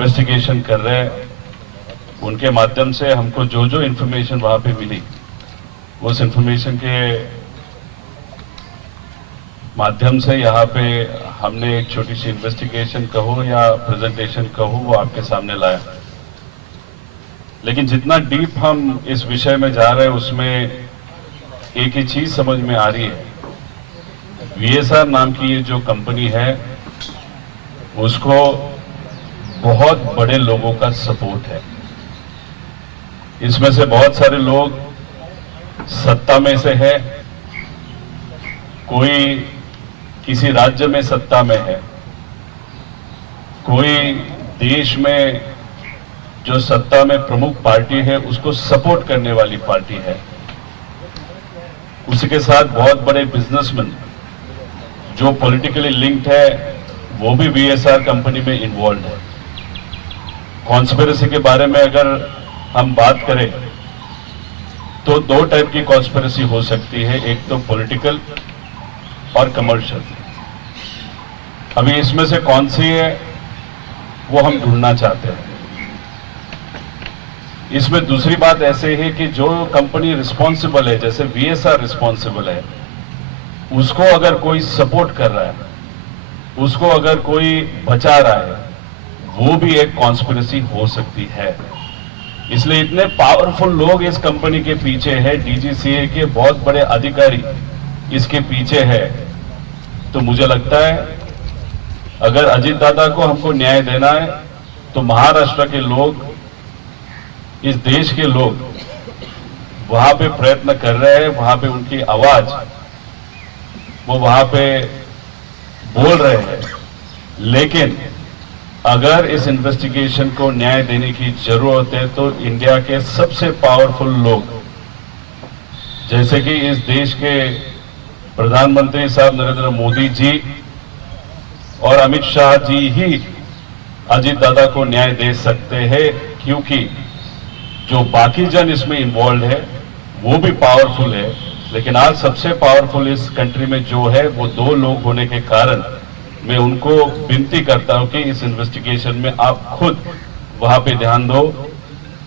Investigation कर रहे हैं, उनके माध्यम से हमको जो जो इन्फॉर्मेशन वहां पे मिली, उस इन्फॉर्मेशन के माध्यम से यहाँ पे हमने एक छोटी सी इन्वेस्टिगेशन कहो या प्रेजेंटेशन कहो वो आपके सामने लाया। लेकिन जितना डीप हम इस विषय में जा रहे हैं उसमें एक ही चीज समझ में आ रही है, वीएसआर नाम की ये जो कंपनी है उसको बहुत बड़े लोगों का सपोर्ट है। इसमें से बहुत सारे लोग सत्ता में से है, कोई किसी राज्य में सत्ता में है, कोई देश में जो सत्ता में प्रमुख पार्टी है उसको सपोर्ट करने वाली पार्टी है, उसी के साथ बहुत बड़े बिजनेसमैन जो पॉलिटिकली लिंक्ड है वो भी वीएसआर कंपनी में इन्वॉल्व है। कॉन्स्पिरेसी के बारे में अगर हम बात करें तो दो टाइप की कॉन्स्पिरेसी हो सकती है, एक तो पॉलिटिकल और कमर्शियल। अभी इसमें से कौन सी है वो हम ढूंढना चाहते हैं। इसमें दूसरी बात ऐसे है कि जो कंपनी रिस्पॉन्सिबल है, जैसे वीएसआर रिस्पॉन्सिबल है, उसको अगर कोई सपोर्ट कर रहा है, उसको अगर कोई बचा रहा है, वो भी एक कॉन्स्पिरेसी हो सकती है। इसलिए इतने पावरफुल लोग इस कंपनी के पीछे है, डीजीसीए के बहुत बड़े अधिकारी इसके पीछे है। तो मुझे लगता है अगर अजीत दादा को हमको न्याय देना है तो महाराष्ट्र के लोग, इस देश के लोग वहां पे प्रयत्न कर रहे हैं, वहां पे उनकी आवाज वो वहां पे बोल रहे हैं। लेकिन अगर इस इन्वेस्टिगेशन को न्याय देने की जरूरत है तो इंडिया के सबसे पावरफुल लोग, जैसे कि इस देश के प्रधानमंत्री साहब नरेंद्र मोदी जी और अमित शाह जी ही अजीत दादा को न्याय दे सकते हैं, क्योंकि जो बाकी जन इसमें इन्वॉल्व है वो भी पावरफुल है। लेकिन आज सबसे पावरफुल इस कंट्री में जो है वो दो लोग होने के कारण मैं उनको विनती करता हूं कि इस इन्वेस्टिगेशन में आप खुद वहां पे ध्यान दो।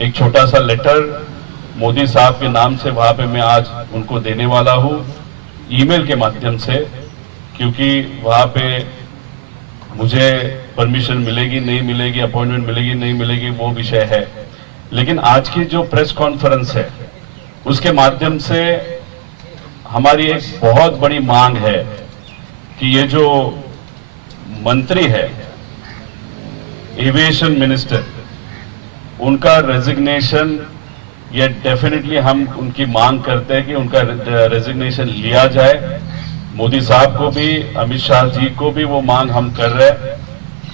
एक छोटा सा लेटर मोदी साहब के नाम से वहां पे मैं आज उनको देने वाला हूं, ईमेल के माध्यम से, क्योंकि वहां पे मुझे परमिशन मिलेगी नहीं मिलेगी, अपॉइंटमेंट मिलेगी नहीं मिलेगी, वो विषय है। लेकिन आज की जो प्रेस कॉन्फ्रेंस है उसके माध्यम से हमारी एक बहुत बड़ी मांग है कि ये जो मंत्री है एविएशन मिनिस्टर, उनका रेजिग्नेशन, ये डेफिनेटली हम उनकी मांग करते हैं कि उनका रेजिग्नेशन लिया जाए। मोदी साहब को भी, अमित शाह जी को भी वो मांग हम कर रहे हैं,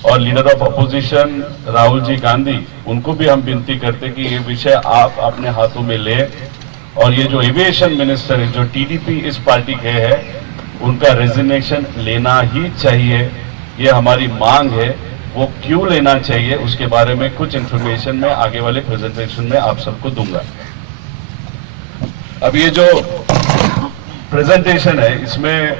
और leader of opposition Rahul ji Gandhi, उनको भी हम विनती करते हैं कि ये विषय आप अपने हाथों में ले, और ये जो एविएशन मिनिस्टर है जो टीडीपी इस पार्टी के है, उनका रेजिग्नेशन लेना ही चाहिए। ये हमारी मांग है। वो क्यों लेना चाहिए उसके बारे में कुछ इंफॉर्मेशन मैं आगे वाले प्रेजेंटेशन में आप सबको दूंगा। अब ये जो प्रेजेंटेशन है इसमें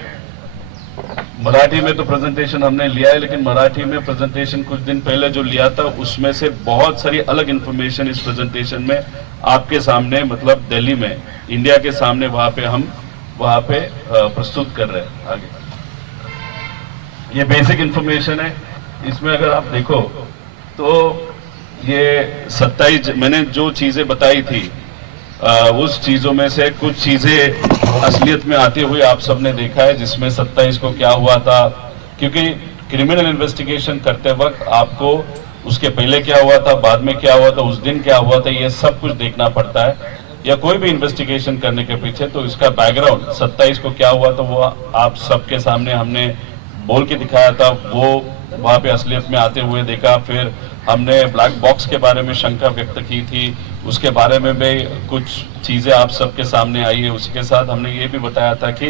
मराठी में तो प्रेजेंटेशन हमने लिया है, लेकिन मराठी में प्रेजेंटेशन कुछ दिन पहले जो लिया था उसमें से बहुत सारी अलग इंफॉर्मेशन इस प्रेजेंटेशन में आपके सामने, मतलब दिल्ली में, इंडिया के सामने वहां पे हम वहां पे प्रस्तुत कर रहे हैं। आगे ये बेसिक इंफॉर्मेशन है। इसमें अगर आप देखो तो ये 27 मैंने जो चीजें बताई थी उस चीजों में से कुछ चीजें असलियत में आते हुए आप सबने देखा है, जिसमें 27 को क्या हुआ था, क्योंकि क्रिमिनल इन्वेस्टिगेशन करते वक्त आपको उसके पहले क्या हुआ था, बाद में क्या हुआ था, उस दिन क्या हुआ था, ये सब कुछ देखना पड़ता है। या कोई भी इन्वेस्टिगेशन करने के पीछे तो इसका बैकग्राउंड 27 को क्या हुआ था वो आप सबके सामने हमने बोल के दिखाया था, वो वहां पे असलियत में आते हुए देखा। फिर हमने ब्लैक बॉक्स के बारे में शंका व्यक्त की थी, उसके बारे में भी कुछ चीजें आप सबके सामने आई है। उसके साथ हमने ये भी बताया था कि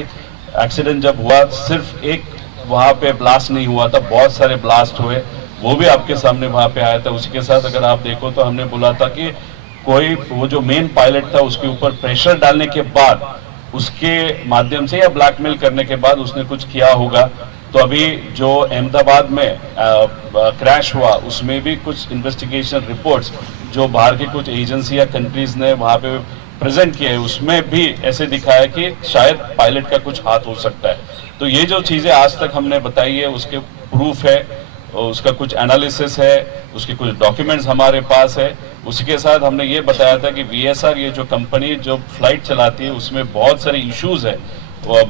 एक्सीडेंट जब हुआ सिर्फ एक वहां पे ब्लास्ट नहीं हुआ था, बहुत सारे ब्लास्ट हुए, वो भी आपके सामने वहां पे आया था। उसके साथ अगर आप देखो तो हमने बोला था कि कोई वो जो मेन पायलट था उसके ऊपर प्रेशर डालने के बाद, उसके माध्यम से या ब्लैकमेल करने के बाद उसने कुछ किया होगा, तो अभी जो अहमदाबाद में क्रैश हुआ उसमें भी कुछ इन्वेस्टिगेशन रिपोर्ट्स जो बाहर की कुछ एजेंसी या कंट्रीज ने वहां पे प्रेजेंट किए, उसमें भी ऐसे दिखा है कि शायद पायलट का कुछ हाथ हो सकता है। तो ये जो चीजें आज तक हमने बताई है उसके प्रूफ है, उसका कुछ एनालिसिस है, उसके कुछ डॉक्यूमेंट्स हमारे पास है। उसके साथ हमने ये बताया था कि वीएसआर ये जो कंपनी जो फ्लाइट चलाती है उसमें बहुत सारे इश्यूज है,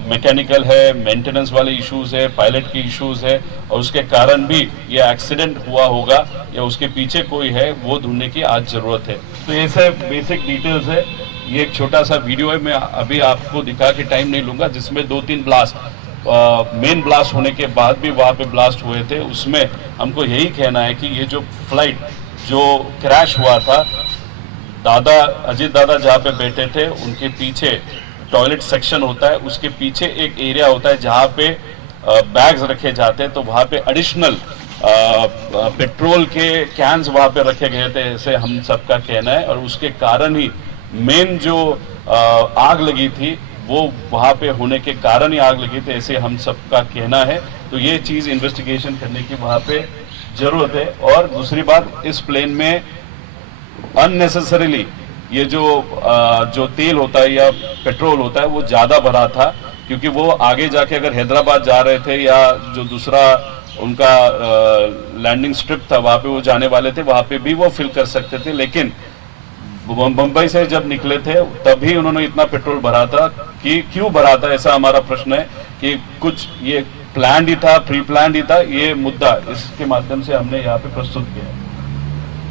मैकेनिकल है, मेंटेनेंस वाले इश्यूज है, पायलट के इश्यूज है, और उसके कारण भी ये एक्सीडेंट हुआ होगा या उसके पीछे कोई है वो ढूंढने की आज जरूरत है। तो ये सब बेसिक डिटेल्स है। ये एक छोटा सा वीडियो है, मैं अभी आपको दिखा के टाइम नहीं लूंगा, जिसमें 2-3 ब्लास्ट मेन ब्लास्ट होने के बाद भी वहां पे ब्लास्ट हुए थे। उसमें हमको यही कहना है कि ये जो फ्लाइट जो क्रैश हुआ था, अजीत दादा जहाँ पे बैठे थे उनके पीछे टॉयलेट सेक्शन होता है, उसके पीछे एक एरिया होता है जहाँ पे बैग्स रखे जाते हैं, तो वहाँ पे एडिशनल पेट्रोल के कैंस वहाँ पे रखे गए थे, ऐसे हम सबका कहना है। और उसके कारण ही मेन जो आग लगी थी वो वहाँ पे होने के कारण ही आग लगी थी, ऐसे हम सबका कहना है। तो ये चीज़ इन्वेस्टिगेशन करने की वहाँ पे जरूरत है। और दूसरी बात, इस प्लेन में अननेसेसरीली ये जो तेल होता है या पेट्रोल होता है वो ज़्यादा भरा था, क्योंकि वो आगे जाके अगर हैदराबाद जा रहे थे या जो दूसरा उनका लैंडिंग स्ट्रिप था वहाँ पे वो जाने वाले थे, वहाँ पे भी वो फिल कर सकते थे। लेकिन मुंबई से जब निकले थे तभी उन्होंने इतना पेट्रोल भरा था कि क्यों भरा था, ऐसा हमारा प्रश्न है कि कुछ ये प्लान ही था, प्री प्लान ही था। ये मुद्दा इसके माध्यम से हमने यहाँ पे प्रस्तुत किया।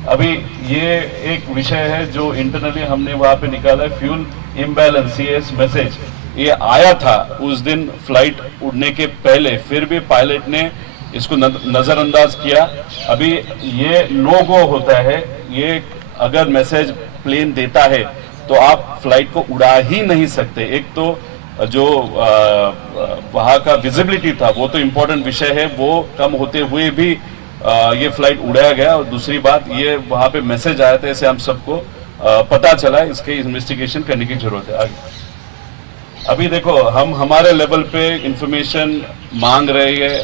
अभी ये एक विषय है जो इंटरनली हमने वहां पे निकाला है, फ्यूल इम्बैलेंस सीएस मैसेज। ये आया था उस दिन फ्लाइट उड़ने के पहले, फिर भी पायलट ने इसको नजरअंदाज किया। अभी ये नो गो होता है, ये अगर मैसेज प्लेन देता है तो आप फ्लाइट को उड़ा ही नहीं सकते। एक तो जो वहां का विजिबिलिटी था वो तो इम्पोर्टेंट विषय है, वो कम होते हुए भी ये फ्लाइट उड़ाया गया। और दूसरी बात, ये वहां पे मैसेज आया था, इसे हम सबको पता चला, इसके इन्वेस्टिगेशन करने की जरूरत है आगे। अभी देखो, हम हमारे लेवल पे इंफॉर्मेशन मांग रहे हैं,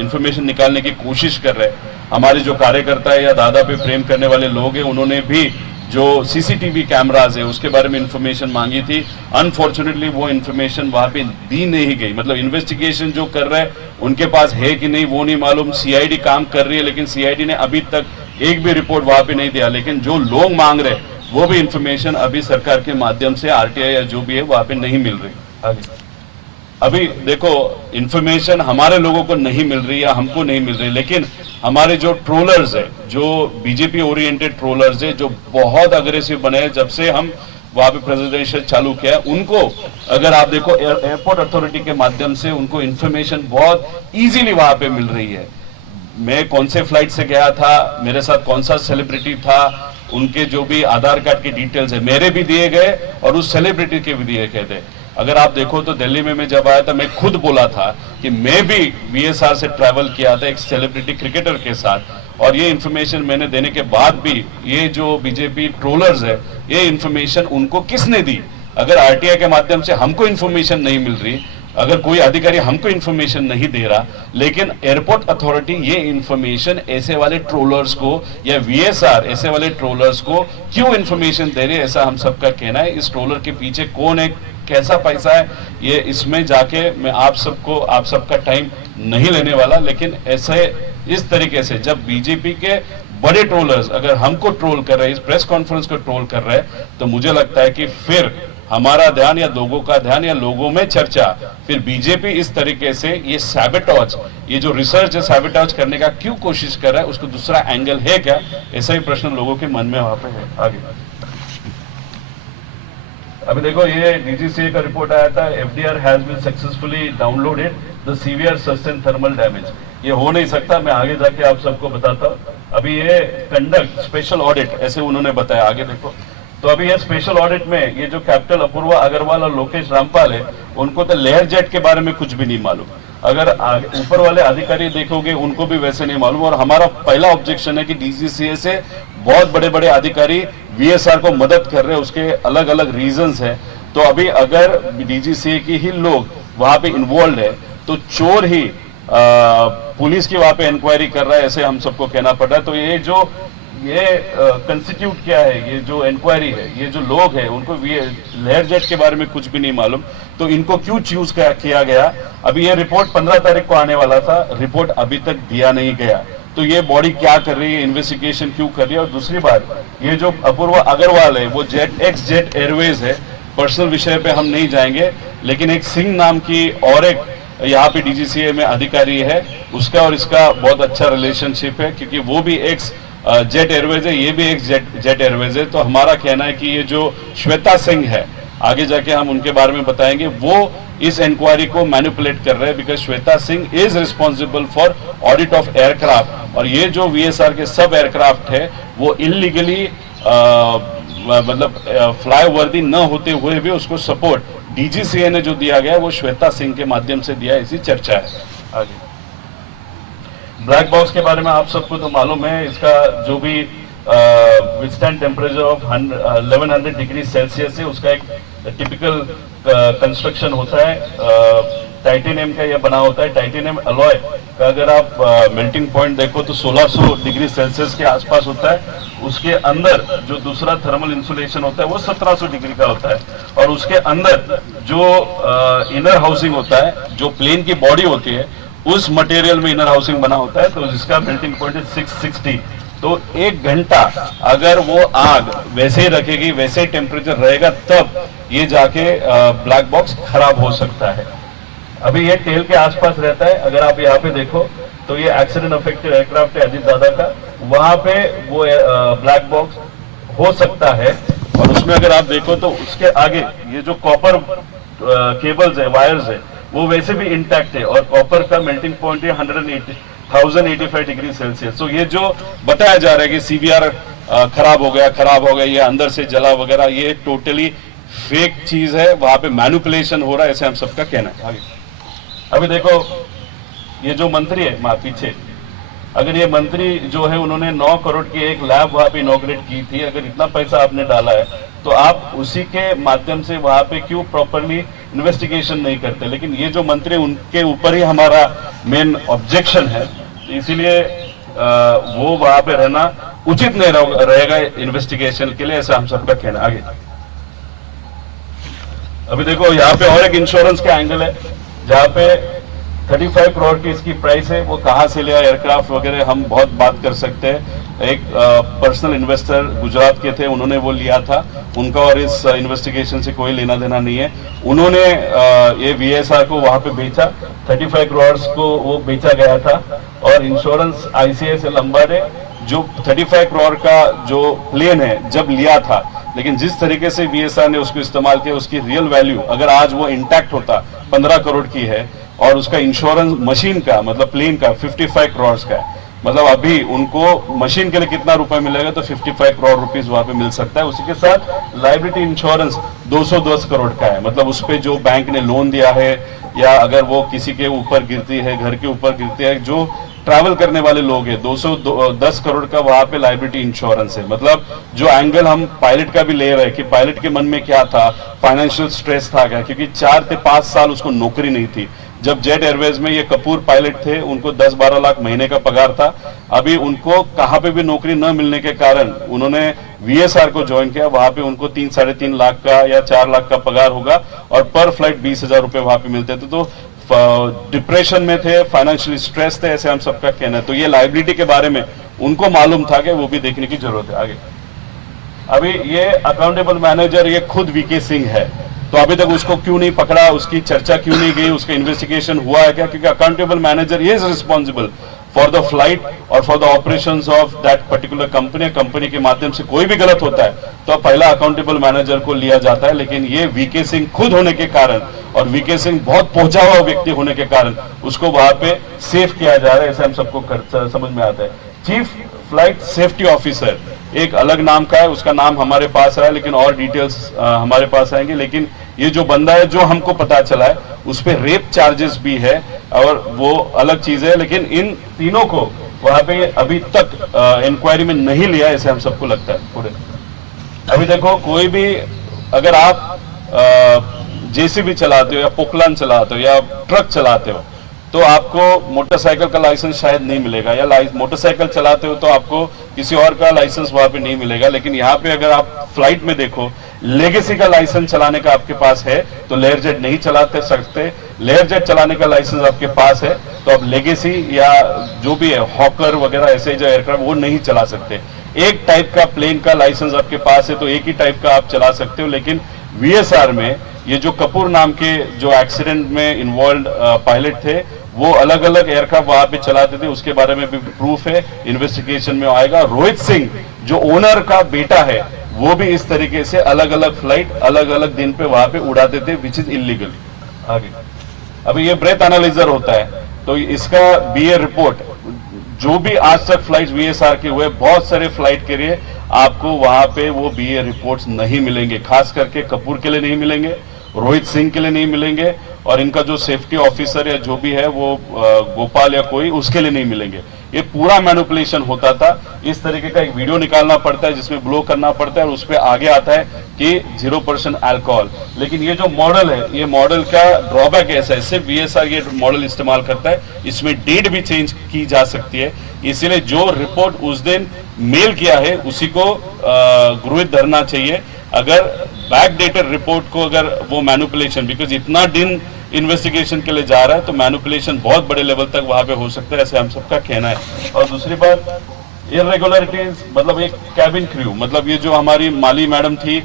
इंफॉर्मेशन निकालने की कोशिश कर रहे हैं। हमारे जो कार्यकर्ता है या दादा पे प्रेम करने वाले लोग हैं, उन्होंने भी जो सीसीटीवी कैमराज है उसके बारे में इंफॉर्मेशन मांगी थी। अनफॉर्चुनेटली वो इंफॉर्मेशन वहां पे दी नहीं गई। मतलब इन्वेस्टिगेशन जो कर रहे हैं उनके पास है कि नहीं वो नहीं मालूम। सीआईडी काम कर रही है, लेकिन सीआईडी ने अभी तक एक भी रिपोर्ट वहां पे नहीं दिया। लेकिन जो लोग मांग रहे हैं वो भी इंफॉर्मेशन अभी सरकार के माध्यम से आरटीआई या जो भी है वहां पे नहीं मिल रही। आगे अभी देखो, इंफॉर्मेशन हमारे लोगों को नहीं मिल रही या हमको नहीं मिल रही, लेकिन हमारे जो ट्रोलर्स है, जो बीजेपी ओरिएंटेड ट्रोलर्स है, जो बहुत अग्रेसिव बने हैं जब से हम वहां पे प्रेसिडेंशियल चालू किया है, उनको अगर आप देखो एयरपोर्ट अथॉरिटी के माध्यम से उनको इंफॉर्मेशन बहुत इजीली वहां पे मिल रही है। मैं कौन से फ्लाइट से गया था, मेरे साथ कौन सा सेलिब्रिटी था, उनके जो भी आधार कार्ड की डिटेल्स है मेरे भी दिए गए और उस सेलिब्रिटी के भी दिए गए थे। अगर आप देखो तो दिल्ली में मैं जब आया था, मैं खुद बोला था कि मैं भी वीएसआर से ट्रैवल किया था एक सेलिब्रिटी क्रिकेटर के साथ, और ये इंफॉर्मेशन मैंने देने के बाद भी ये जो बीजेपी ट्रोलर्स है, ये इंफॉर्मेशन उनको किसने दी? अगर आरटीआई के माध्यम से हमको इंफॉर्मेशन नहीं मिल रही, अगर कोई अधिकारी हमको इंफॉर्मेशन नहीं दे रहा, लेकिन एयरपोर्ट अथॉरिटी ये इंफॉर्मेशन ऐसे वाले ट्रोलर्स को या वीएसआर ऐसे वाले ट्रोलर्स को क्यों इंफॉर्मेशन दे रहे हैं, ऐसा हम सबका कहना है। इस ट्रोलर के पीछे कौन है, कैसा पैसा है, ये इसमें जाके मैं आप सबका टाइम नहीं लेने वाला। लेकिन ऐसे इस तरीके से जब बीजेपी के बड़े ट्रोलर्स अगर हमको ट्रोल कर रहे हैं, इस प्रेस कॉन्फ्रेंस को ट्रोल कर रहे हैं, तो मुझे लगता है कि फिर हमारा ध्यान या लोगों का ध्यान या लोगों में चर्चा, फिर बीजेपी इस तरीके से ये सैबोटेज, ये जो रिसर्च है सैबोटेज करने का क्यों कोशिश कर रहा है, उसको दूसरा एंगल है क्या, ऐसा ही प्रश्न लोगों के मन में वहां पे है। आगे अभी देखो, ये डीजीसीए का रिपोर्ट आया था, FDR has been successfully downloaded the severe sustain thermal damage. ये हो नहीं सकता, मैं आगे जाके आप सबको बताता हूँ। अभी ये कंडक्ट स्पेशल ऑडिट ऐसे उन्होंने बताया, आगे देखो। तो अभी ये स्पेशल ऑडिट में ये जो कैप्टन अपूर्वा अग्रवाल और लोकेश रामपाल है, उनको तो लेयर जेट के बारे में कुछ भी नहीं मालूम। अगर ऊपर वाले अधिकारी देखोगे उनको भी वैसे नहीं मालूम। और हमारा पहला ऑब्जेक्शन है कि डीजीसीए से बहुत बड़े बड़े अधिकारी वीएसआर को मदद कर रहे हैं, उसके अलग अलग रीजंस है। तो अभी अगर डीजीसीए की ही लोग वहां पे इन्वॉल्व है तो चोर ही पुलिस की वहां पे इंक्वायरी कर रहा है, ऐसे हम सबको कहना पड़ रहा है। तो ये कंस्टिट्यूट क्या है, ये जो इंक्वायरी है, ये जो लोग हैं उनको लहर जेट के बारे में कुछ भी नहीं मालूम, तो इनको क्यों चूज किया गया। अभी ये रिपोर्ट 15 तारीख को आने वाला था, रिपोर्ट अभी तक दिया नहीं गया। तो ये बॉडी क्या कर रही है, इन्वेस्टिगेशन क्यों कर रही है। और दूसरी बात, ये जो अपूर्वा अग्रवाल है वो जेट एयरवेज है, पर्सनल विषय पे हम नहीं जाएंगे, लेकिन एक सिंह नाम की और एक यहाँ पे डीजीसीए में अधिकारी है, उसका और इसका बहुत अच्छा रिलेशनशिप है, क्योंकि वो भी एक जेट एयरवेज है, ये भी एक जेट एयरवेज है। तो हमारा कहना है कि ये जो श्वेता सिंह है, आगे जाके हम उनके बारे में बताएंगे, वो इस इंक्वायरी को मैनिपुलेट कर रहे हैं, because Shweta Singh is responsible for audit of aircraft. और ये जो वीएसआर के सब एयरक्राफ्ट है वो इलीगली मतलब फ्लाई वर्दी न होते हुए भी उसको सपोर्ट डीजीसीए ने जो दिया गया वो श्वेता सिंह के माध्यम से दिया, ऐसी चर्चा है। आगे ब्लैक बॉक्स के बारे में आप सबको तो मालूम है, इसका जो भी withstand temperature of 1100 degree Celsius है, उसका एक टिपिकल कंस्ट्रक्शन होता है, टाइटेनियम का यह बना होता है। टाइटेनियम अलॉय का अगर आप मेल्टिंग पॉइंट देखो तो 1600 डिग्री सेल्सियस के आसपास होता है। उसके अंदर जो दूसरा थर्मल इंसुलेशन होता है वो 1700 डिग्री का होता है, और उसके अंदर जो इनर हाउसिंग होता है, जो प्लेन की बॉडी होती है, उस मटेरियल में इनर हाउसिंग बना होता है, तो जिसका मेल्टिंग पॉइंट है 660। तो 1 घंटा अगर वो आग वैसे ही रखेगी, वैसे ही टेम्परेचर रहेगा, तब ये जाके ब्लैक बॉक्स खराब हो सकता है। अभी ये टेल के आसपास रहता है, अगर आप यहाँ पे देखो तो ये एक्सीडेंट अफेक्टेड एयरक्राफ्ट है अजीत दादा का, वहां पे वो ब्लैक बॉक्स हो सकता है। और उसमें अगर आप देखो तो उसके आगे ये जो कॉपर केबल्स है, वायर्स है, वो वैसे भी इंटैक्ट है, और कॉपर का मेल्टिंग पॉइंट है 1085 डिग्री सेल्सियस। तो ये जो बताया जा रहा है कि सीवीआर खराब हो गया, ये अंदर से जला वगैरह, ये टोटली फेक चीज है, वहां पे मैनिपुलेशन हो रहा है, ऐसे हम सबका कहना है। आगे अभी देखो, ये जो मंत्री है वहां पीछे, अगर ये मंत्री जो है उन्होंने 9 करोड़ की एक लैब वहां पे इनॉग्रेट की थी, अगर इतना पैसा आपने डाला है तो आप उसी के माध्यम से वहां पे क्यों प्रॉपरली इन्वेस्टिगेशन नहीं करते। लेकिन ये जो मंत्री, उनके ऊपर ही हमारा मेन ऑब्जेक्शन है, इसीलिए वो वहां पे रहना उचित नहीं रहेगा इन्वेस्टिगेशन के लिए, ऐसा हम सबका कहना। आगे अभी देखो, यहाँ पे और एक इंश्योरेंस का एंगल है, जहाँ पे 35 करोड़ की इसकी प्राइस है, वो कहाँ से लिया एयरक्राफ्ट वगैरह हम बहुत बात कर सकते हैं। एक पर्सनल इन्वेस्टर गुजरात के थे, उन्होंने वो लिया था, उनका और इस इन्वेस्टिगेशन से कोई लेना देना नहीं है। उन्होंने ये वीएसआर को वहां पे बेचा, 35 करोड़ को वो बेचा गया था, और इंश्योरेंस आईसीआईसीआई लंबाडे जो 35 करोड़ का जो प्लेन है जब लिया था, लेकिन जिस तरीके से वीएसआर ने उसको इस्तेमाल किया, उसकी रियल वैल्यू अगर आज वो इंटैक्ट होता 15 करोड़ की है, और उसका इंश्योरेंस मशीन का मतलब प्लेन का 55 करोड़ का है, मतलब अभी उनको मशीन के लिए कितना रुपए मिलेगा, तो 55 करोड़ रुपीस वहां पे मिल सकता है। उसी के साथ लाइबिलिटी इंश्योरेंस 210 करोड़ का है, मतलब उस पे जो बैंक ने लोन दिया है, या अगर वो किसी के ऊपर गिरती है, घर के ऊपर गिरती है, जो ट्रैवल करने वाले लोग हैं, 210 करोड़ का वहां पे लाइबिलिटी इंश्योरेंस है। मतलब जो एंगल हम पायलट का भी ले रहे हैं कि पायलट के मन में क्या था, फाइनेंशियल स्ट्रेस था क्या, क्योंकि 4 से 5 साल उसको नौकरी नहीं थी। जब जेट एयरवेज में ये कपूर पायलट थे, उनको 10-12 लाख महीने का पगार था। अभी उनको कहां पे भी नौकरी न मिलने के कारण उन्होंने वीएसआर को ज्वाइन किया, वहां पे उनको 3-3.5 लाख का या 4 लाख का पगार होगा, और पर फ्लाइट 20,000 रुपए वहां पे मिलते थे। तो डिप्रेशन में थे, फाइनेंशियल स्ट्रेस थे, ऐसे हम सबका कहना है। तो ये लाइबिलिटी के बारे में उनको मालूम था कि वो भी देखने की जरूरत है। आगे अभी ये अकाउंटेबल मैनेजर ये खुद वीके सिंह है, तो अभी तक उसको क्यों नहीं पकड़ा, उसकी चर्चा क्यों नहीं गई, उसका इन्वेस्टिगेशन हुआ है क्या? क्योंकि accountable manager is responsible for the flight और for the operations of that particular company. Company के माध्यम से कोई भी गलत होता है तो पहला अकाउंटेबल मैनेजर को लिया जाता है, लेकिन ये वीके सिंह खुद होने के कारण, और वीके सिंह बहुत पहुंचा हुआ व्यक्ति होने के कारण उसको वहां पे सेफ किया जा रहा है, ऐसे हम सबको समझ में आता है। चीफ फ्लाइट सेफ्टी ऑफिसर एक अलग नाम का है, उसका नाम हमारे पास है, लेकिन और डिटेल्स हमारे पास आएंगे। लेकिन ये जो बंदा है, जो हमको पता चला है, उस पे रेप चार्जेस भी है, और वो अलग चीज है। लेकिन इन तीनों को वहां पे अभी तक इंक्वायरी में नहीं लिया, ऐसे हम सबको लगता है। पूरे अभी देखो, कोई भी अगर आप जेसीबी चलाते हो या पोकलान चलाते हो या ट्रक चलाते हो, तो आपको मोटरसाइकिल का लाइसेंस शायद नहीं मिलेगा, या मोटरसाइकिल चलाते हो तो आपको किसी और का लाइसेंस वहां पे नहीं मिलेगा। लेकिन यहाँ पे अगर आप फ्लाइट में देखो, लेगेसी का लाइसेंस चलाने का आपके पास है तो लेयर जेट नहीं चलाते सकते, लेयर जेट चलाने का लाइसेंस आपके पास है तो आप लेगेसी या जो भी है हॉकर वगैरह ऐसे जो एयरक्राफ्ट वो नहीं चला सकते। एक टाइप का प्लेन का लाइसेंस आपके पास है तो एक ही टाइप का आप चला सकते हो। लेकिन वीएसआर में ये जो कपूर नाम के जो एक्सीडेंट में इन्वॉल्व पायलट थे, वो अलग अलग एयरक्राफ्ट वहां पे चलाते थे, उसके बारे में भी प्रूफ है, इन्वेस्टिगेशन में आएगा। रोहित सिंह जो ओनर का बेटा है वो भी इस तरीके से अलग अलग फ्लाइट अलग अलग दिन पे वहां पे उड़ाते थे, विच इज इलीगल। आगे अभी ये ब्रेथ एनालाइजर होता है तो इसका बीए रिपोर्ट, जो भी आज तक फ्लाइट वीएसआर के हुए बहुत सारे फ्लाइट के लिए आपको वहां पे वो बीए रिपोर्ट्स नहीं मिलेंगे, खास करके कपूर के लिए नहीं मिलेंगे, रोहित सिंह के लिए नहीं मिलेंगे, और इनका जो सेफ्टी ऑफिसर या जो भी है वो गोपाल या कोई, उसके लिए नहीं मिलेंगे। ये पूरा मैनिपुलेशन होता था। इस तरीके का एक वीडियो निकालना पड़ता है जिसमें ब्लो करना पड़ता है और उस पर आगे आता है कि 0% अल्कोहल। लेकिन ये जो मॉडल है, ये मॉडल का ड्रॉबैक ऐसा है, सिर्फ वीएसआर ये मॉडल इस्तेमाल करता है, इसमें डेट भी चेंज की जा सकती है। इसलिए जो रिपोर्ट उस दिन मेल किया है उसी को गृहीत धरना चाहिए। अगर बैकडेटेड रिपोर्ट को अगर वो मैनिपुलेशन, बिकॉज इतना दिन इन्वेस्टिगेशन के लिए जा रहा है तो मैनिपुलेशन बहुत बड़े लेवल तक वहां पे हो सकता है, ऐसे हम सबका कहना है। और दूसरी बात, इरेगुलरिटीज, मतलब एक कैबिन क्रू, मतलब ये जो हमारी माली मैडम थी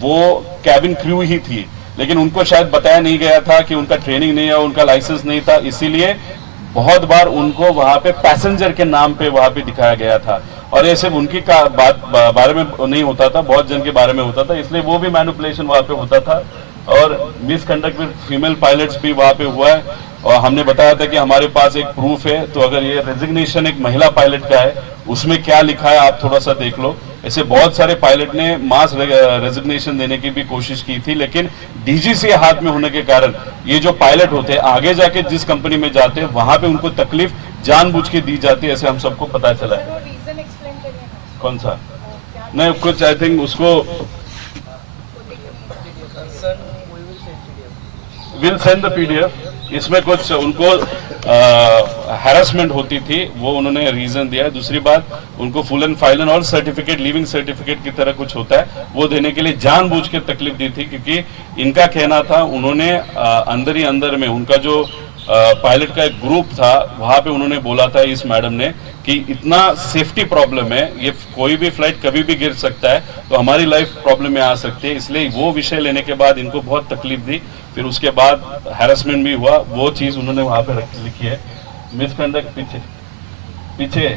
वो कैबिन क्रू ही थी, लेकिन उनको शायद बताया नहीं गया था कि उनका ट्रेनिंग नहीं है, उनका लाइसेंस नहीं था, इसीलिए बहुत बार उनको वहां पे पैसेंजर के नाम पे वहां पे दिखाया गया था। और ये सिर्फ उनकी बारे में नहीं होता था, बहुत जन के बारे में होता था, इसलिए वो भी मैनिपुलेशन वहां पे होता था। और मिसकंडक्ट विद फीमेल पायलट्स भी वहां पे हुआ है। और हमने बताया था कि हमारे पास एक प्रूफ है, तो अगर ये रेजिग्नेशन एक महिला पायलट का है, उसमें क्या लिखा है आप थोड़ा सा देख लो। ऐसे बहुत सारे पायलट ने मास रेजिग्नेशन देने की भी कोशिश की थी, लेकिन डीजीसी हाथ में होने के कारण ये जो पायलट होते हैं आगे जाके जिस कंपनी में जाते हैं वहां पे उनको तकलीफ जानबूझ के दी जाती है, ऐसे हम सबको पता चला है। कौन सा? नहीं, कुछ आई थिंक उसको विल सेंड द पीडीएफ। इसमें कुछ उनको हैरेसमेंट होती थी, वो उन्होंने रीजन दिया है। दूसरी बात, उनको फुल एंड फाइनल और सर्टिफिकेट, लिविंग सर्टिफिकेट की तरह कुछ होता है, वो देने के लिए जानबूझ के तकलीफ दी थी, क्योंकि इनका कहना था, उन्होंने अंदर ही अंदर में उनका जो पायलट का एक ग्रुप था वहां पे उन्होंने बोला था इस मैडम ने कि इतना सेफ्टी प्रॉब्लम है, ये कोई भी फ्लाइट कभी भी गिर सकता है, तो हमारी लाइफ प्रॉब्लम में आ सकती है, इसलिए वो विषय लेने के बाद इनको बहुत तकलीफ दी। फिर उसके बाद हैरेसमेंट भी हुआ, वो चीज उन्होंने वहां पे लिखी है। मिसकंडक्ट पीछे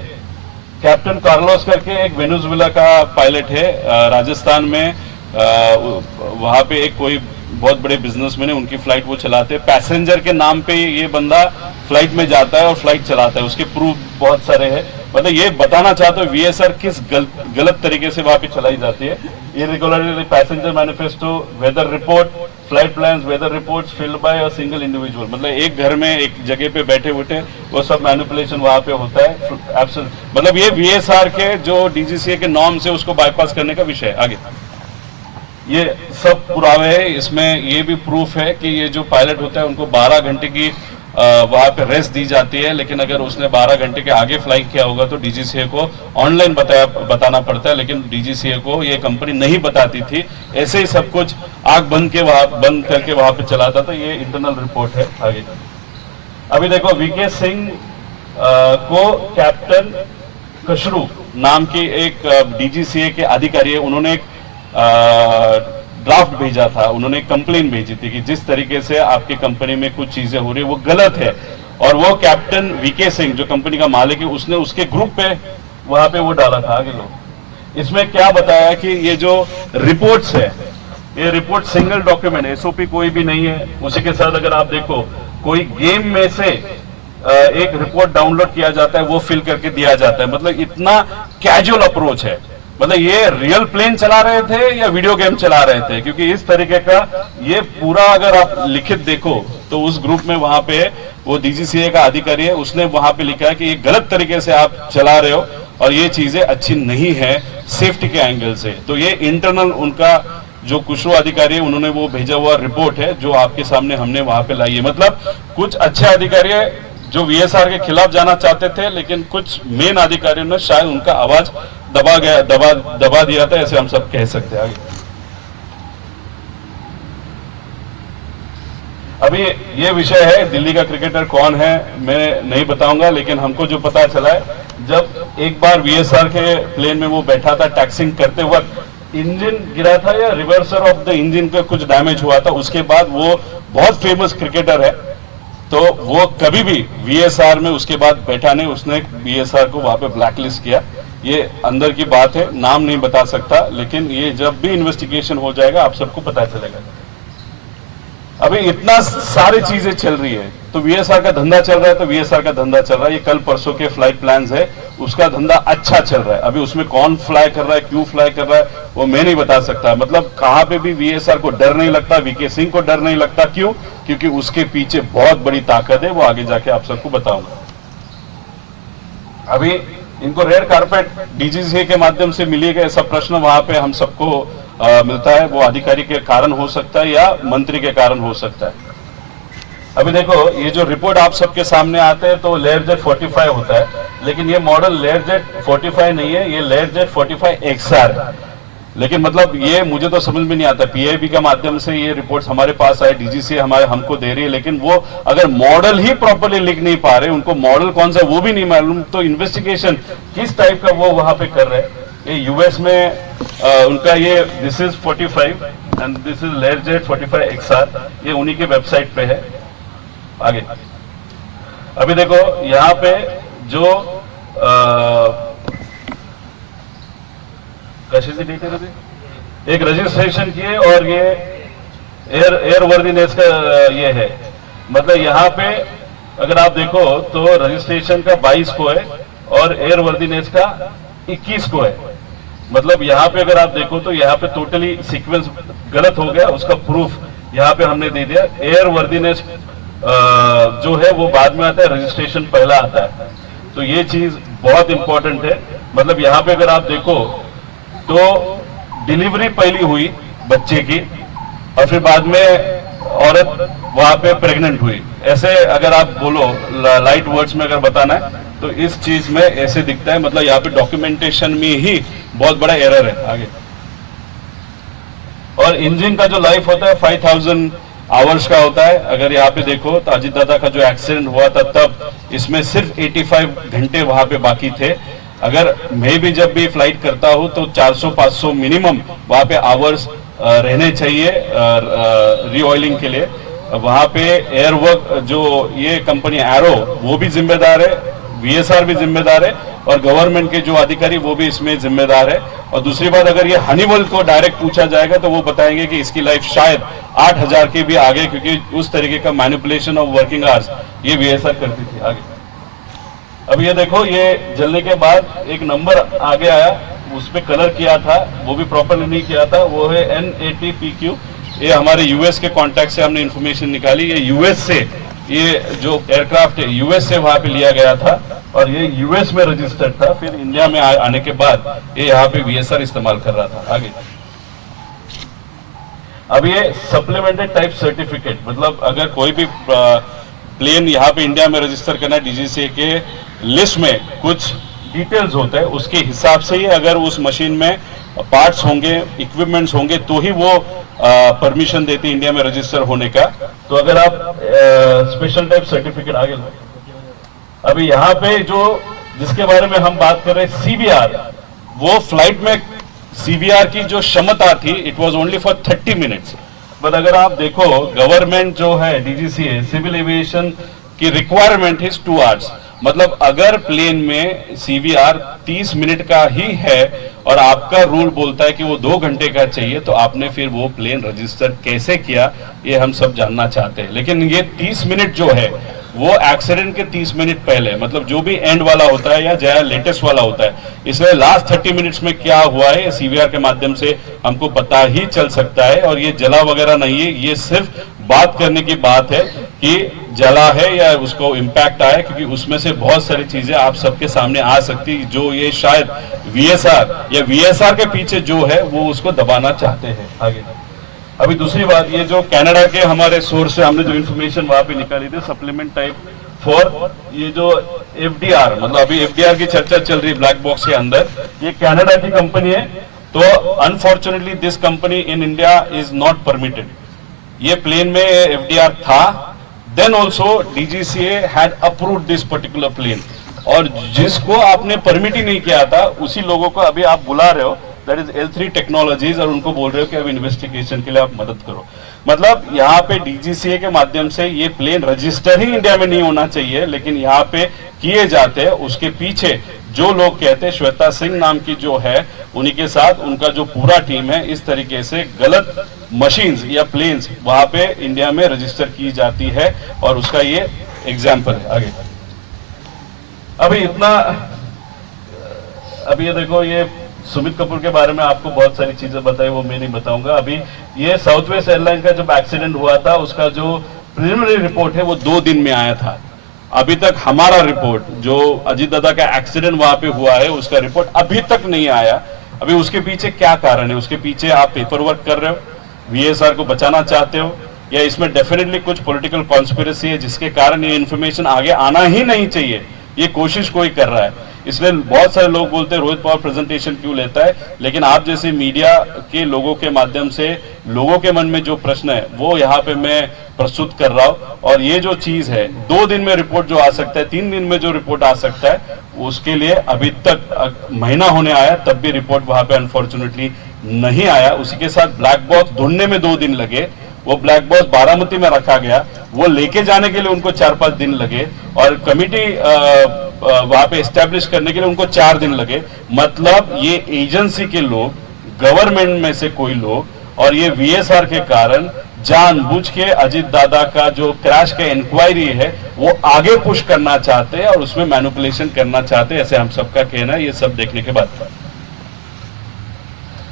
कैप्टन कार्लोस करके एक वेनेजुएला का पायलट है, राजस्थान में, वहां पे एक कोई बहुत बड़े बिजनेसमैन है, उनकी फ्लाइट वो चलाते हैं, पैसेंजर के नाम पे ये बंदा फ्लाइट में जाता है और फ्लाइट चलाता है, उसके प्रूफ बहुत सारे हैं। मतलब ये बताना चाहते हो वीएसआर किस गलत तरीके से वहां पे चलाई जाती है। Irregularity, passenger manifesto, weather report, flight plans, weather reports filled by a single individual, मतलब एक घर में एक जगह पे बैठे बैठे वो सब मैनिपुलेशन वहां पे होता है। मतलब ये वीएसआर के जो डीजीसीए के नॉर्म से उसको बाईपास करने का विषय है। आगे ये सब पुरावे है, इसमें ये भी प्रूफ है कि ये जो पायलट होता है उनको 12 घंटे की वहां पे रेस्ट दी जाती है, लेकिन अगर उसने 12 घंटे के आगे फ्लाई किया होगा तो डीजीसीए को ऑनलाइन बताना पड़ता है, लेकिन डीजीसीए को ये कंपनी नहीं बताती थी, ऐसे ही सब कुछ आग बंद करके वहां पे चलाता था। ये इंटरनल रिपोर्ट है। आगे अभी देखो, वीके सिंह को कैप्टन कशरू नाम की एक डीजीसीए के अधिकारी है, उन्होंने एक ड्राफ्ट भेजा था, उन्होंने कंप्लेन भेजी थी कि जिस तरीके से आपकी कंपनी में कुछ चीजें हो रही है वो गलत है, और वो कैप्टन वीके सिंह जो कंपनी का मालिक है उसने उसके ग्रुप पे वहां पे वो डाला था। आगे लोग इसमें क्या बताया कि ये जो रिपोर्ट्स है, ये रिपोर्ट सिंगल डॉक्यूमेंट, एसओपी कोई भी नहीं है। उसी के साथ अगर आप देखो, कोई गेम में से एक रिपोर्ट डाउनलोड किया जाता है, वो फिल करके दिया जाता है, मतलब इतना कैजुअल अप्रोच है। मतलब ये रियल प्लेन चला रहे थे या वीडियो गेम चला रहे थे, क्योंकि इस तरीके का ये पूरा अगर आप लिखित देखो तो उस ग्रुप में वहां पे वो डीजीसीए का अधिकारी है, उसने वहां पे लिखा है कि ये गलत तरीके से आप चला रहे हो और ये चीजें अच्छी नहीं है सेफ्टी के एंगल से। तो ये इंटरनल उनका जो कुशरू अधिकारी है उन्होंने वो भेजा हुआ रिपोर्ट है जो आपके सामने हमने वहां पे लाई है। मतलब कुछ अच्छे अधिकारी जो वीएसआर के खिलाफ जाना चाहते थे, लेकिन कुछ मेन अधिकारियों ने शायद उनका आवाज दबा दिया था, ऐसे हम सब कह सकते हैं। आगे अभी ये विषय है दिल्ली का क्रिकेटर कौन है मैं नहीं बताऊंगा, लेकिन हमको जो पता चला है जब एक बार वीएसआर के प्लेन में वो बैठा था टैक्सिंग करते वक्त इंजन गिरा था या रिवर्सर ऑफ द इंजन का कुछ डैमेज हुआ था, उसके बाद वो बहुत फेमस क्रिकेटर है, तो वो कभी भी वीएसआर में उसके बाद बैठा नहीं, उसने वीएसआर को वहां पे ब्लैकलिस्ट किया। ये अंदर की बात है, नाम नहीं बता सकता, लेकिन ये जब भी इन्वेस्टिगेशन हो जाएगा आप सबको पता चलेगा। अभी इतना सारी चीजें चल रही है, तो वीएसआर का धंधा चल रहा है, तो वीएसआर का धंधा चल रहा है। ये कल परसों के फ्लाइट प्लान्स है, उसका धंधा अच्छा चल रहा है। अभी उसमें कौन फ्लाई कर रहा है, क्यों फ्लाई कर रहा है, वो मैं नहीं बता सकता। मतलब कहां पे भी वीएसआर को डर नहीं लगता, वीके सिंह को डर नहीं लगता। क्यों? क्योंकि उसके पीछे बहुत बड़ी ताकत है, वो आगे जाके आप सबको बताऊंगा। अभी इनको रेड कारपेट डीजीसी के माध्यम से मिलेगा, ऐसा प्रश्न वहां पे हम सबको मिलता है। वो अधिकारी के कारण हो सकता है या मंत्री के कारण हो सकता है। अभी देखो ये जो रिपोर्ट आप सबके सामने आते हैं तो लेयरजेट 45 होता है, लेकिन ये मॉडल लेयरजेट 45 नहीं है, ये लेयरजेट 45 XR है। लेकिन मतलब ये मुझे तो समझ में नहीं आता, पीआईबी के माध्यम से ये रिपोर्ट्स हमारे पास आए, डीजीसी हमको दे रही है, लेकिन वो अगर मॉडल ही प्रॉपर्ली लिख नहीं पा रहे, उनको मॉडल कौन सा वो भी नहीं मालूम, तो इन्वेस्टिगेशन किस टाइप का वो वहां पे कर रहे हैं। ये यूएस में उनका ये this is 45 and this is Learjet 45 XR, ये उन्हीं के वेबसाइट पे है। आगे अभी देखो यहाँ पे जो कैसी डिटेल है, एक रजिस्ट्रेशन किए और ये एयर वर्दीनेस का ये है। मतलब यहाँ पे अगर आप देखो तो रजिस्ट्रेशन का 22 को है और एयर वर्दीनेस का 21 को है। मतलब यहाँ पे अगर आप देखो तो यहाँ पे टोटली सीक्वेंस गलत हो गया, उसका प्रूफ यहाँ पे हमने दे दिया। एयर वर्दीनेस जो है वो बाद में आता है, रजिस्ट्रेशन पहला आता है, तो ये चीज बहुत इंपॉर्टेंट है। मतलब यहाँ पे अगर आप देखो तो डिलीवरी पहली हुई बच्चे की और फिर बाद में औरत वहां पे प्रेग्नेंट हुई। ऐसे अगर आप बोलो लाइट वर्ड्स में अगर बताना है तो इस चीज में ऐसे दिखता है। मतलब यहाँ पे डॉक्यूमेंटेशन में ही बहुत बड़ा एरर है। आगे और इंजन का जो लाइफ होता है 5000 आवर्स का होता है। अगर यहाँ पे देखो तो अजीत दादा का जो एक्सीडेंट हुआ था तब इसमें सिर्फ 85 घंटे वहां पे बाकी थे। अगर मैं भी जब भी फ्लाइट करता हूं तो 400-500 मिनिमम वहां पे आवर्स रहने चाहिए रीऑयलिंग के लिए। वहां पे एयर वर्क जो ये कंपनी एरो वो भी जिम्मेदार है, वीएसआर भी जिम्मेदार है और गवर्नमेंट के जो अधिकारी वो भी इसमें जिम्मेदार है। और दूसरी बात, अगर ये हनीवेल को डायरेक्ट पूछा जाएगा तो वो बताएंगे कि इसकी लाइफ शायद 8000 के भी आगे, क्योंकि उस तरीके का मैनिपुलेशन ऑफ वर्किंग आवर्स ये वीएसआर करती थी। आगे अब ये देखो, ये जलने के बाद एक नंबर आगे आया, उस पर कलर किया था, वो भी प्रॉपरली नहीं किया था, वो है N80PQ। ये हमारे यूएस के कॉन्टैक्ट से हमने इंफॉर्मेशन निकाली। ये यूएस से, ये जो एयरक्राफ्ट है यूएस से वहां पे लिया गया था और ये यूएस में रजिस्टर्ड था। फिर इंडिया में आने के बाद ये यहाँ पे वीएसआर इस्तेमाल कर रहा था। आगे अब ये सप्लीमेंटेड टाइप सर्टिफिकेट, मतलब अगर कोई भी प्लेन यहाँ पे इंडिया में रजिस्टर करना है डीजीसीए के लिस्ट में कुछ डिटेल्स होते हैं, उसके हिसाब से ही अगर उस मशीन में पार्ट्स होंगे, इक्विपमेंट्स होंगे तो ही वो परमिशन देती इंडिया में रजिस्टर होने का। तो अगर आप स्पेशल टाइप सर्टिफिकेट आगे लो। अभी यहाँ पे जो जिसके बारे में हम बात कर रहे हैं सीवीआर, वो फ्लाइट में सीवीआर की जो क्षमता थी it was only for 30 minutes. But अगर आप देखो गवर्नमेंट जो है डीजीसीए सिविल एविएशन की रिक्वायरमेंट इज 2 आवर्स। मतलब अगर प्लेन में सीवीआर 30 मिनट का ही है और आपका रूल बोलता है कि वो 2 घंटे का चाहिए, तो आपने फिर वो प्लेन रजिस्टर कैसे किया ये हम सब जानना चाहते हैं। लेकिन ये 30 मिनट जो है वो एक्सीडेंट के 30 मिनट पहले, मतलब जो भी एंड वाला होता है या जो लेटेस्ट वाला होता है, इसलिए लास्ट 30 मिनट्स में क्या हुआ है सीवीआर के माध्यम से हमको पता ही चल सकता है। और ये जला वगैरह नहीं है, ये सिर्फ बात करने की बात है कि जला है या उसको इम्पैक्ट आया, क्योंकि उसमें से बहुत सारी चीजें आप सबके सामने आ सकती, जो ये शायद वीएसआर या वीएसआर के पीछे जो है वो उसको दबाना चाहते हैं। आगे अभी दूसरी बात, ये जो कनाडा के हमारे सोर्स से हमने जो इन्फॉर्मेशन वहां पे निकाली थी सप्लीमेंट टाइप फॉर ये जो एफडीआर, मतलब अभी एफडीआर की चर्चा चल रही है ब्लैक बॉक्स के अंदर, ये कनाडा की कंपनी है। तो unfortunately this company in India is not permitted. ये प्लेन में एफडीआर था, then also DGCA had approved this particular plane, और जिसको आपने परमिट ही नहीं किया था उसी लोगों को अभी आप बुला रहे हो, दैट इज L3 टेक्नोलॉजीज, और उनको बोल रहे हो कि अब इन्वेस्टिगेशन के लिए आप मदद करो। मतलब यहाँ पे डीजीसीए के माध्यम से ये प्लेन रजिस्टर ही इंडिया में नहीं होना चाहिए, लेकिन यहाँ पे किए जाते हैं। उसके पीछे जो लोग कहते हैं, श्वेता सिंह नाम की जो है, उन्हीं के साथ उनका जो पूरा टीम है, इस तरीके से गलत मशीन्स या प्लेन्स वहां पे इंडिया में रजिस्टर की जाती है, और उसका ये एग्जाम्पल है। आगे अभी इतना, अभी ये देखो, ये सुमित कपूर के बारे में आपको बहुत सारी चीजें बताई, वो मैं नहीं बताऊंगा। अभी ये साउथ वेस्ट एयरलाइंस का जब एक्सीडेंट हुआ था, उसका जो प्रिलिमिनरी रिपोर्ट है वो 2 दिन में आया था। अभी तक हमारा रिपोर्ट, जो अजीत दादा का एक्सीडेंट वहां पे हुआ है, उसका रिपोर्ट अभी तक नहीं आया। अभी उसके पीछे क्या कारण है? उसके पीछे आप पेपर वर्क कर रहे हो, वीएसआर को बचाना चाहते हो, या इसमें डेफिनेटली कुछ पॉलिटिकल कॉन्स्पिरेसी है जिसके कारण ये इन्फॉर्मेशन आगे आना ही नहीं चाहिए, ये कोशिश कोई कर रहा है। इसलिए बहुत सारे लोग बोलते हैं रोहित पवार प्रेजेंटेशन क्यों लेता है, लेकिन आप जैसे मीडिया के लोगों के माध्यम से लोगों के मन में जो प्रश्न है वो यहाँ पे मैं प्रस्तुत कर रहा हूँ। और ये जो चीज है, 2 दिन में रिपोर्ट जो आ सकता है, 3 दिन में जो रिपोर्ट आ सकता है, उसके लिए अभी तक महीना होने आया, तब भी रिपोर्ट वहां पे अनफॉर्चुनेटली नहीं आया। उसी के साथ ब्लैक बॉक्स ढूंढने में 2 दिन लगे, वो ब्लैक बॉक्स बारामती में रखा गया, वो लेके जाने के लिए उनको 4-5 दिन लगे, और कमिटी वहां पे एस्टेब्लिश करने के लिए उनको 4 दिन लगे। मतलब ये एजेंसी के लोग, गवर्नमेंट में से कोई लोग, और ये वीएसआर के कारण जानबूझ के अजीत दादा का जो क्रैश का इंक्वायरी है वो आगे पुश करना चाहते हैं और उसमें मैनिपुलेशन करना चाहते हैं, ऐसे हम सबका कहना है। ये सब देखने के बाद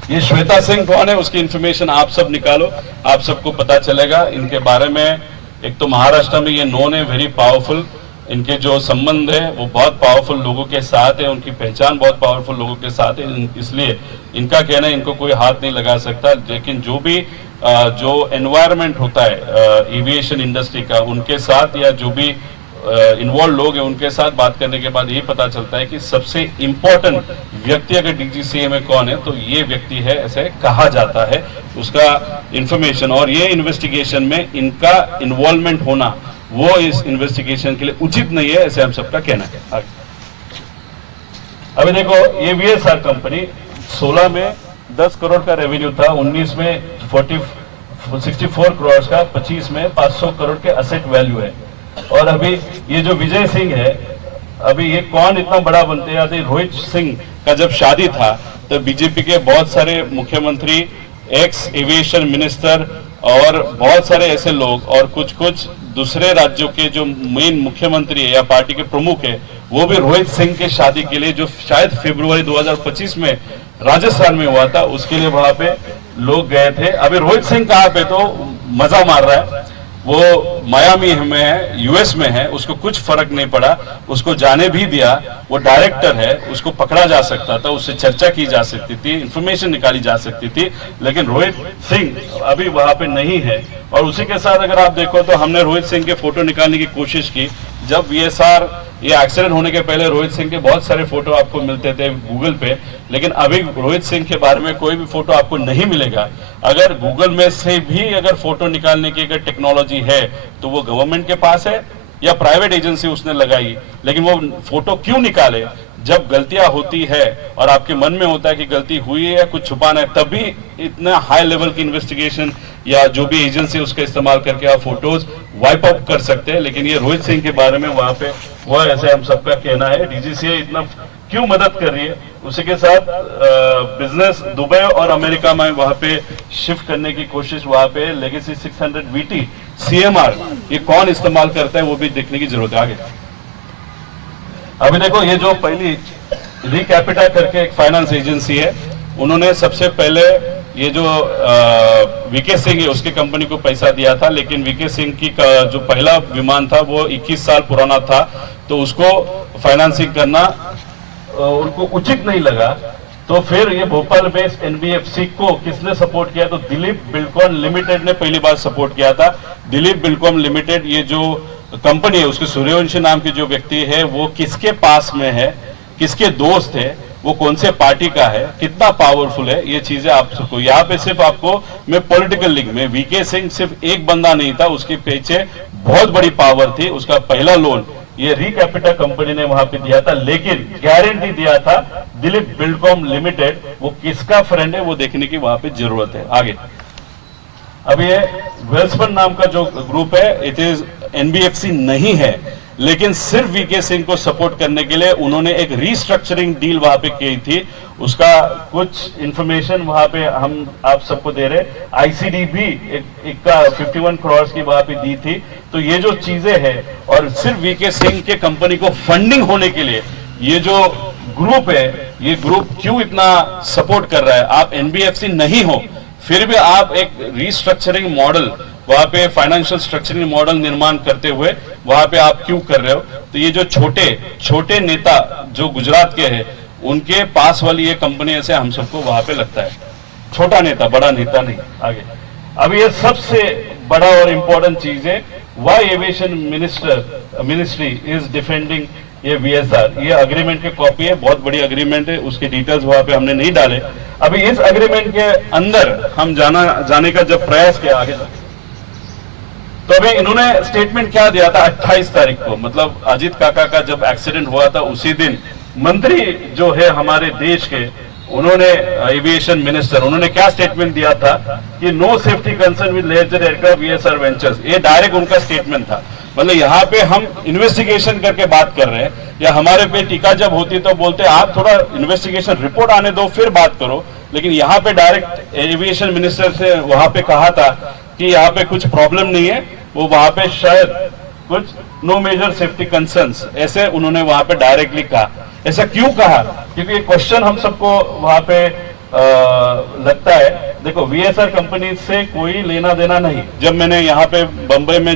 ये श्वेता सिंह कौन है, उसकी इंफॉर्मेशन आप सब निकालो, आप सबको पता चलेगा इनके बारे में। एक तो महाराष्ट्र में ये नोन है, वेरी पावरफुल, इनके जो संबंध है वो बहुत पावरफुल लोगों के साथ है, उनकी पहचान बहुत पावरफुल लोगों के साथ है, इसलिए इनका कहना है इनको कोई हाथ नहीं लगा सकता। लेकिन जो भी जो एनवायरनमेंट होता है एविएशन इंडस्ट्री का, उनके साथ या जो भी इन्वॉल्व लोग हैं उनके साथ बात करने के बाद ये पता चलता है कि सबसे इंपॉर्टेंट व्यक्ति अगर डीजीसीए में कौन है तो ये व्यक्ति है, ऐसे कहा जाता है। उसका इंफॉर्मेशन और ये इन्वेस्टिगेशन में इनका इन्वॉल्वमेंट होना वो इस इन्वेस्टिगेशन के लिए उचित नहीं है, ऐसे हम सबका कहना है। अभी देखो, ये वीएसआर कंपनी 16 में 10 करोड़ का रेवेन्यू था, 19 में 64 करोड़ का, 25 में 500 करोड़ के असेट वैल्यू है। और अभी ये जो विजय सिंह है, अभी ये कौन इतना बड़ा बनते हैं? रोहित सिंह का जब शादी था तो बीजेपी के बहुत सारे मुख्यमंत्री, एक्स एविएशन मिनिस्टर और बहुत सारे ऐसे लोग और कुछ दूसरे राज्यों के जो मेन मुख्यमंत्री है या पार्टी के प्रमुख है, वो भी रोहित सिंह के शादी के लिए, जो शायद फरवरी 2025 में राजस्थान में हुआ था, उसके लिए वहां पे लोग गए थे। अभी रोहित सिंह कहाँ पे, तो मजा मार रहा है, वो मायामी में है, यूएस में है, उसको कुछ फर्क नहीं पड़ा, उसको जाने भी दिया। वो डायरेक्टर है, उसको पकड़ा जा सकता था, उससे चर्चा की जा सकती थी, इंफॉर्मेशन निकाली जा सकती थी, लेकिन रोहित सिंह अभी वहां पे नहीं है। और उसी के साथ अगर आप देखो तो हमने रोहित सिंह के फोटो निकालने की कोशिश की। जब वीएसआर ये एक्सीडेंट होने के पहले रोहित सिंह के बहुत सारे फोटो आपको मिलते थे गूगल पे, लेकिन अभी रोहित सिंह के बारे में कोई भी फोटो आपको नहीं मिलेगा। अगर गूगल में से भी अगर फोटो निकालने की अगर टेक्नोलॉजी है तो वो गवर्नमेंट के पास है या प्राइवेट एजेंसी उसने लगाई, लेकिन वो फोटो क्यों निकाले? जब गलतियां होती है और आपके मन में होता है कि गलती हुई है या कुछ छुपाना है, तभी इतना हाई लेवल की इन्वेस्टिगेशन या जो भी एजेंसी उसका इस्तेमाल करके आप फोटोज वाइप आउट कर सकते हैं। लेकिन ये रोहित सिंह के बारे में वहां पे वो ऐसे हम सबका कहना है। डीजीसीए इतना क्यों मदद कर रही है? उसी के साथ बिजनेस दुबई और अमेरिका में वहां पे शिफ्ट करने की कोशिश, वहां पे लेगेसी 600 VT सीएमआर ये कौन इस्तेमाल करता है वो भी देखने की जरूरत है। आगे अभी देखो, ये जो पहली रिकैपिटा करके एक फाइनेंस एजेंसी है, उन्होंने सबसे पहले ये जो वीके सिंह है उसकी कंपनी को पैसा दिया था, लेकिन वीके सिंह की जो पहला विमान था वो 21 साल पुराना था, तो उसको फाइनेंसिंग करना उनको उचित नहीं लगा। तो फिर ये भोपाल बेस्ड एनबीएफसी को किसने सपोर्ट किया? तो दिलीप बिल्डकॉन लिमिटेड ने पहली बार सपोर्ट किया था। दिलीप बिल्डकॉन लिमिटेड ये जो कंपनी है, उसके सूर्यवंशी नाम की जो व्यक्ति है वो किसके पास में है, किसके दोस्त है, वो कौन से पार्टी का है, कितना पावरफुल है, ये चीजें आप सबको यहाँ पे सिर्फ आपको मैं पॉलिटिकल लिंक में वीके सिंह सिर्फ एक बंदा नहीं था, उसके पीछे बहुत बड़ी पावर थी। उसका पहला लोन ये रिकैपिटा कंपनी ने वहां पे दिया था, लेकिन गारंटी दिया था दिलीप बिल्डकॉन लिमिटेड। वो किसका फ्रेंड है वो देखने की वहां पे जरूरत है। आगे अब ये वेल्सपन नाम का जो ग्रुप है, इट इज एनबीएफसी नहीं है, लेकिन सिर्फ वीके सिंह को सपोर्ट करने के लिए उन्होंने एक रीस्ट्रक्चरिंग डील वहां पे की थी। उसका कुछ इंफॉर्मेशन वहां पे हम आप सबको दे रहे। आईसीडी भी एक का 51 करोड़ की वहां पे दी थी। तो ये जो चीजें हैं, और सिर्फ वीके सिंह के कंपनी को फंडिंग होने के लिए ये जो ग्रुप है, ये ग्रुप क्यों इतना सपोर्ट कर रहा है? आप एनबीएफसी नहीं हो फिर भी आप एक रीस्ट्रक्चरिंग मॉडल वहां पे, फाइनेंशियल स्ट्रक्चरिंग मॉडल निर्माण करते हुए वहां पे आप क्यों कर रहे हो? तो ये जो छोटे छोटे नेता जो गुजरात के हैं, उनके पास वाली ये कंपनी ऐसे हम सबको वहां पे लगता है छोटा नेता, बड़ा नेता नहीं। आगे अब ये सबसे बड़ा और इंपॉर्टेंट चीज है, why aviation ministry is defending ये वीएसआर। ये अग्रीमेंट की कॉपी है, बहुत बड़ी अग्रीमेंट है, उसके डिटेल्स वहां पे हमने नहीं डाले। अभी इस अग्रीमेंट के अंदर हम जाने का जब प्रयास किया आगे, तो अभी इन्होंने स्टेटमेंट क्या दिया था 28 तारीख को, मतलब अजीत काका का जब एक्सीडेंट हुआ था उसी दिन मंत्री जो है हमारे देश के, उन्होंने एविएशन मिनिस्टर, उन्होंने क्या स्टेटमेंट दिया था कि no safety concern with Learjet aircraft VSR Ventures. ये डायरेक्ट उनका स्टेटमेंट था। मतलब यहाँ पे हम इन्वेस्टिगेशन करके बात कर रहे हैं, या हमारे पे टीका जब होती तो बोलते आप थोड़ा इन्वेस्टिगेशन रिपोर्ट आने दो फिर बात करो, लेकिन यहाँ पे डायरेक्ट एविएशन मिनिस्टर से वहां पे कहा था कि यहाँ पे कुछ प्रॉब्लम नहीं है, वो वहां पे शायद कुछ नो मेजर सेफ्टी कंसर्न्स ऐसे उन्होंने वहां पे डायरेक्टली कहा। ऐसा क्यों कहा? क्योंकि ये क्वेश्चन हम सबको वहां पे लगता है। देखो, वीएसआर कंपनी से कोई लेना देना नहीं। जब मैंने यहाँ पे बंबई में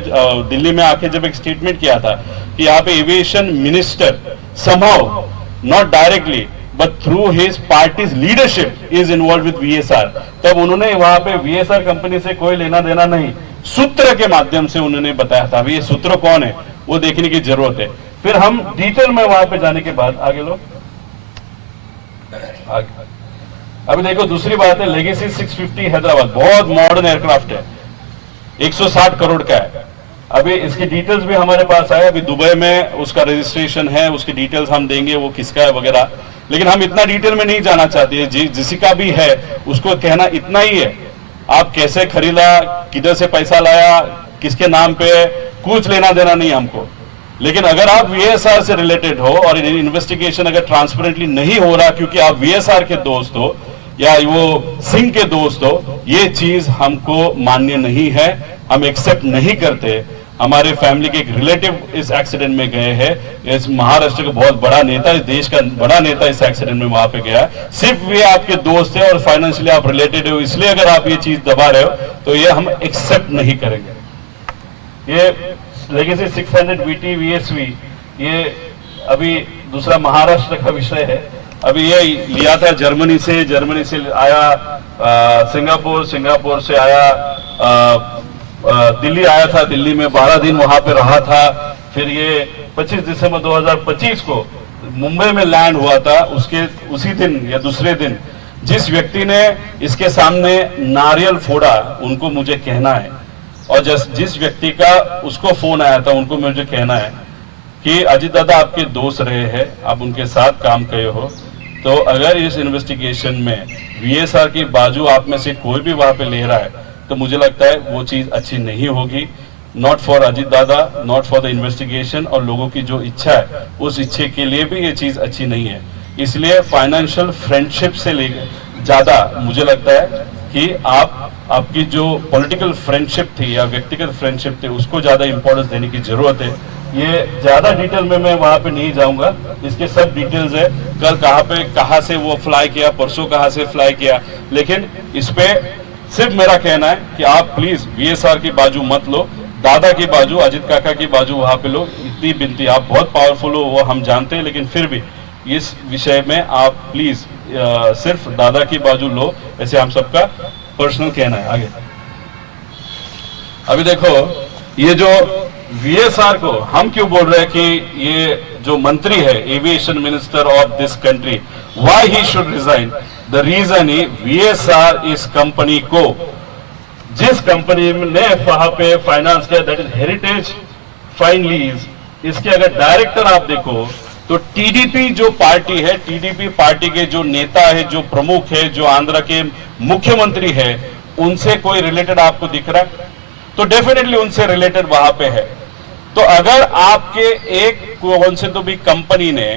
दिल्ली में आके जब एक स्टेटमेंट किया था कि यहाँ पे aviation minister somehow not directly but through his parties leadership is involve with VSR, तब उन्होंने वहां पे वीएसआर कंपनी से कोई लेना देना नहीं, सूत्र के माध्यम से उन्होंने बताया था। अभी ये सूत्र कौन है वो देखने की जरूरत है। फिर हम डिटेल में वहां पे जाने के बाद आगे लोग आगे अभी देखो, दूसरी बात है लेगेसी 650 हैदराबाद, बहुत मॉडर्न एयरक्राफ्ट है, 160 करोड़ का है। अभी इसकी डिटेल्स भी हमारे पास आए, अभी दुबई में उसका रजिस्ट्रेशन है, उसकी डिटेल्स हम देंगे वो किसका है वगैरह, लेकिन हम इतना डिटेल में नहीं जाना चाहते। जिसका भी है उसको कहना इतना ही है, आप कैसे खरीदा, किधर से पैसा लाया, किसके नाम पे, कुछ लेना देना नहीं हमको। लेकिन अगर आप वीएसआर से रिलेटेड हो और इन्वेस्टिगेशन अगर ट्रांसपेरेंटली नहीं हो रहा क्योंकि आप वीएसआर के दोस्त हो या वो सिंह के दोस्त हो, ये चीज हमको मान्य नहीं है, हम एक्सेप्ट नहीं करते। हमारे फैमिली के एक रिलेटिव इस एक्सीडेंट में गए हैं, इस महाराष्ट्र का बहुत बड़ा नेता, इस देश का बड़ा नेता इस एक्सीडेंट में वहां पे गया, सिर्फ वे आपके दोस्त है और फाइनेंशियली आप रिलेटेड हो, इसलिए अगर आप ये चीज दबा रहे हो तो ये हम एक्सेप्ट नहीं करेंगे। ये लेगेसी 600 वीटी वीएसवी, ये अभी दूसरा महाराष्ट्र का विषय है। अभी ये लिया था जर्मनी से आया सिंगापुर से आया दिल्ली आया था, दिल्ली में 12 दिन वहां पे रहा था। फिर ये 25 दिसंबर 2025 को मुंबई में लैंड हुआ था। उसी दिन या दूसरे दिन जिस व्यक्ति ने इसके सामने नारियल फोड़ा, उनको मुझे कहना है, और जिस व्यक्ति का उसको फोन आया था उनको मुझे कहना है कि अजीत दादा आपके दोस्त रहे हैं, आप उनके साथ काम किए हो, तो अगर इस इन्वेस्टिगेशन में वीएसआर की बाजू आप में से कोई भी वहां पे ले रहा है तो मुझे लगता है वो चीज अच्छी नहीं होगी, नॉट फॉर अजीत दादा, नॉट फॉर द इन्वेस्टिगेशन, और लोगों की जो इच्छा है उस इच्छे के लिए भी ये चीज अच्छी नहीं है। इसलिए फाइनेंशियल फ्रेंडशिप से लेकर ज्यादा मुझे लगता है कि आपकी जो पॉलिटिकल फ्रेंडशिप थी या व्यक्तिगत फ्रेंडशिप थी उसको ज्यादा इंपॉर्टेंस देने की जरूरत है। ये ज्यादा डिटेल में मैं वहां पे नहीं जाऊंगा, इसके सब डिटेल्स है, कल कहां से वो फ्लाई किया, परसों कहां से फ्लाई किया, लेकिन इस पे सिर्फ मेरा कहना है कि आप प्लीज वीएसआर की बाजू मत लो, दादा की बाजू, अजित काका की बाजू वहां पे लो। इतनी बिनती, आप बहुत पावरफुल हो वो हम जानते हैं, लेकिन फिर भी इस विषय में आप प्लीज सिर्फ दादा की बाजू लो, ऐसे हम सबका पर्सनल कहना है। आगे अभी देखो, ये जो वीएसआर को हम क्यों बोल रहे हैं कि ये जो मंत्री है aviation minister of this country, why he should resign, the reason he VSR इस कंपनी को, जिस कंपनी ने वहां पे फाइनेंस किया, that is heritage fine lease, इसके अगर डायरेक्टर आप देखो तो टीडीपी जो पार्टी है, टीडीपी पार्टी के जो नेता है, जो प्रमुख है, जो आंध्र के मुख्यमंत्री है, उनसे कोई रिलेटेड आपको दिख रहा है? तो डेफिनेटली उनसे रिलेटेड वहां पे है। तो अगर आपके एक कौन से तो भी कंपनी ने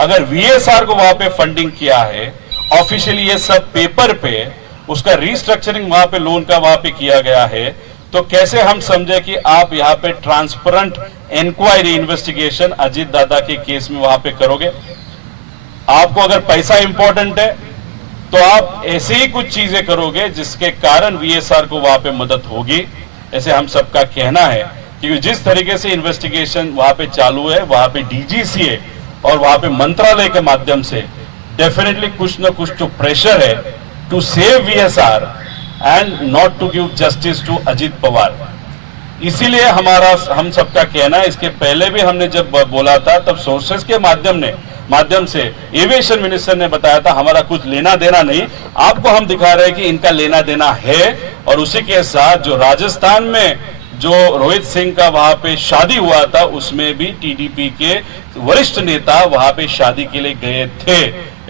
अगर वीएसआर को वहां पे फंडिंग किया है, ऑफिशियली ये सब पेपर पे उसका रिस्ट्रक्चरिंग वहां पे लोन का वहां पे किया गया है, तो कैसे हम समझे कि आप यहाँ पे ट्रांसपेरेंट इंक्वायरी इन्वेस्टिगेशन अजीत दादा के केस में वहां पे करोगे? आपको अगर पैसा इंपॉर्टेंट है तो आप ऐसे ही कुछ चीजें करोगे जिसके कारण वीएसआर को वहां पे मदद होगी, ऐसे हम सबका कहना है। क्योंकि जिस तरीके से इन्वेस्टिगेशन वहां पे चालू है, वहां पे डीजीसीए और वहां पे मंत्रालय के माध्यम से डेफिनेटली कुछ ना कुछ जो प्रेशर है to save VSR and not to give justice to Ajit Pawar, इसीलिए हम सबका कहना है। इसके पहले भी हमने जब बोला था तब सोर्सेस के माध्यम से एविएशन मिनिस्टर ने बताया था हमारा कुछ लेना देना नहीं, आपको हम दिखा रहे हैं कि इनका लेना देना है। और उसी के साथ जो राजस्थान में जो रोहित सिंह का वहां पे शादी हुआ था, उसमें भी टीडीपी के वरिष्ठ नेता वहां पे शादी के लिए गए थे,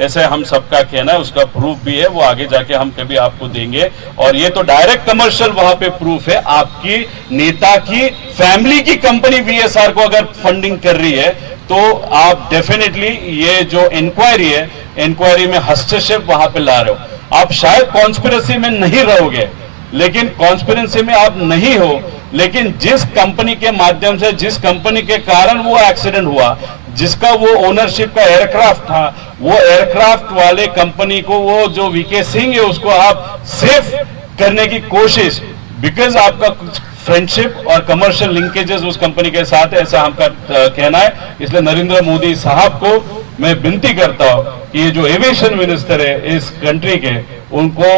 ऐसे हम सबका कहना है। उसका प्रूफ भी है, वो आगे जाके हम कभी आपको देंगे। और ये तो डायरेक्ट कमर्शियल वहां पे प्रूफ है, आपकी नेता की फैमिली की कंपनी वीएसआर को अगर फंडिंग कर रही है तो आप डेफिनेटली ये जो इंक्वायरी है, इंक्वायरी में हस्तक्षेप वहां पे ला रहे हो। आप शायद कॉन्स्पिरेसी में नहीं रहोगे, लेकिन कॉन्स्पिरेसी में आप नहीं हो, लेकिन जिस कंपनी के माध्यम से, जिस कंपनी के कारण वो एक्सीडेंट हुआ, जिसका वो ओनरशिप का एयरक्राफ्ट था, वो एयरक्राफ्ट वाले कंपनी को, वो जो वीके सिंह है उसको आप सेफ करने की कोशिश, बिकॉज आपका कुछ फ्रेंडशिप और कमर्शियल लिंकेजेस उस कंपनी के साथ है, ऐसा हमका कहना है। इसलिए नरेंद्र मोदी साहब को मैं विनती करता हूं कि ये जो एविएशन मिनिस्टर है इस कंट्री के, उनको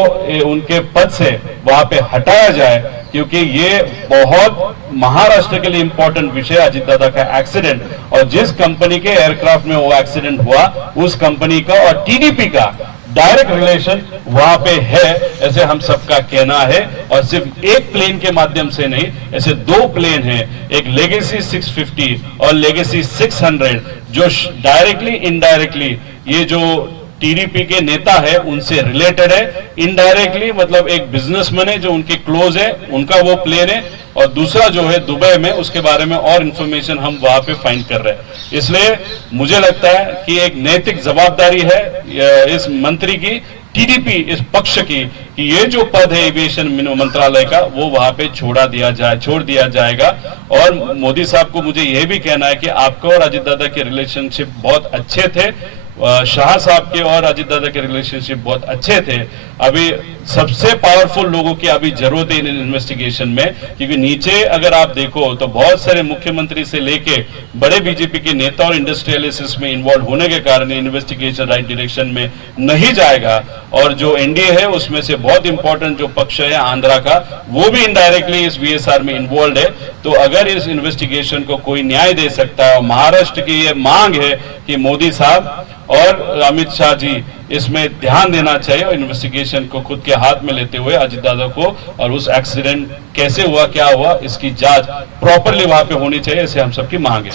उनके पद से वहां पे हटाया जाए, क्योंकि ये बहुत महाराष्ट्र के लिए इंपॉर्टेंट विषय, अजीत दादा का एक्सीडेंट, और जिस कंपनी के एयरक्राफ्ट में वो एक्सीडेंट हुआ उस कंपनी का और टीडीपी का डायरेक्ट रिलेशन वहां पे है, ऐसे हम सबका कहना है। और सिर्फ एक प्लेन के माध्यम से नहीं, ऐसे दो प्लेन हैं, एक लेगेसी 650 और लेगेसी 600, जो डायरेक्टली इनडायरेक्टली ये जो टीडीपी के नेता है उनसे रिलेटेड है। इनडायरेक्टली मतलब एक बिजनेसमैन है जो उनके क्लोज है, उनका वो प्लेन है, और दूसरा जो है दुबई में, उसके बारे में और इंफॉर्मेशन हम वहां पे फाइंड कर रहे हैं। इसलिए मुझे लगता है कि एक नैतिक जवाबदारी है इस मंत्री की, टीडीपी इस पक्ष की, कि ये जो पद है एविएशन मंत्रालय का वो वहां पे छोड़ दिया जाएगा। और मोदी साहब को मुझे यह भी कहना है कि आपका और अजीत दादा के रिलेशनशिप बहुत अच्छे थे, शाह साहब के और अजीत दादा के रिलेशनशिप बहुत अच्छे थे। अभी सबसे पावरफुल लोगों की अभी जरूरत है इन इन्वेस्टिगेशन में, क्योंकि नीचे अगर आप देखो तो बहुत सारे मुख्यमंत्री से लेके बड़े बीजेपी के नेता और इंडस्ट्रियलिस्ट में इन्वॉल्व होने के कारण इन्वेस्टिगेशन राइट डायरेक्शन में नहीं जाएगा। और जो एनडीए है उसमें से बहुत इंपॉर्टेंट जो पक्ष है आंध्रा का, वो भी इनडायरेक्टली इस वीएसआर में इन्वॉल्व है। तो अगर इस इन्वेस्टिगेशन को कोई न्याय दे सकता है, और महाराष्ट्र की ये मांग है कि मोदी साहब और अमित शाह जी इसमें ध्यान देना चाहिए और इन्वेस्टिगेशन को खुद के हाथ में लेते हुए अजीत दादा को, और उस एक्सीडेंट कैसे हुआ, क्या हुआ, इसकी जांच प्रॉपरली वहां पे होनी चाहिए, ऐसे हम सबकी मांग है।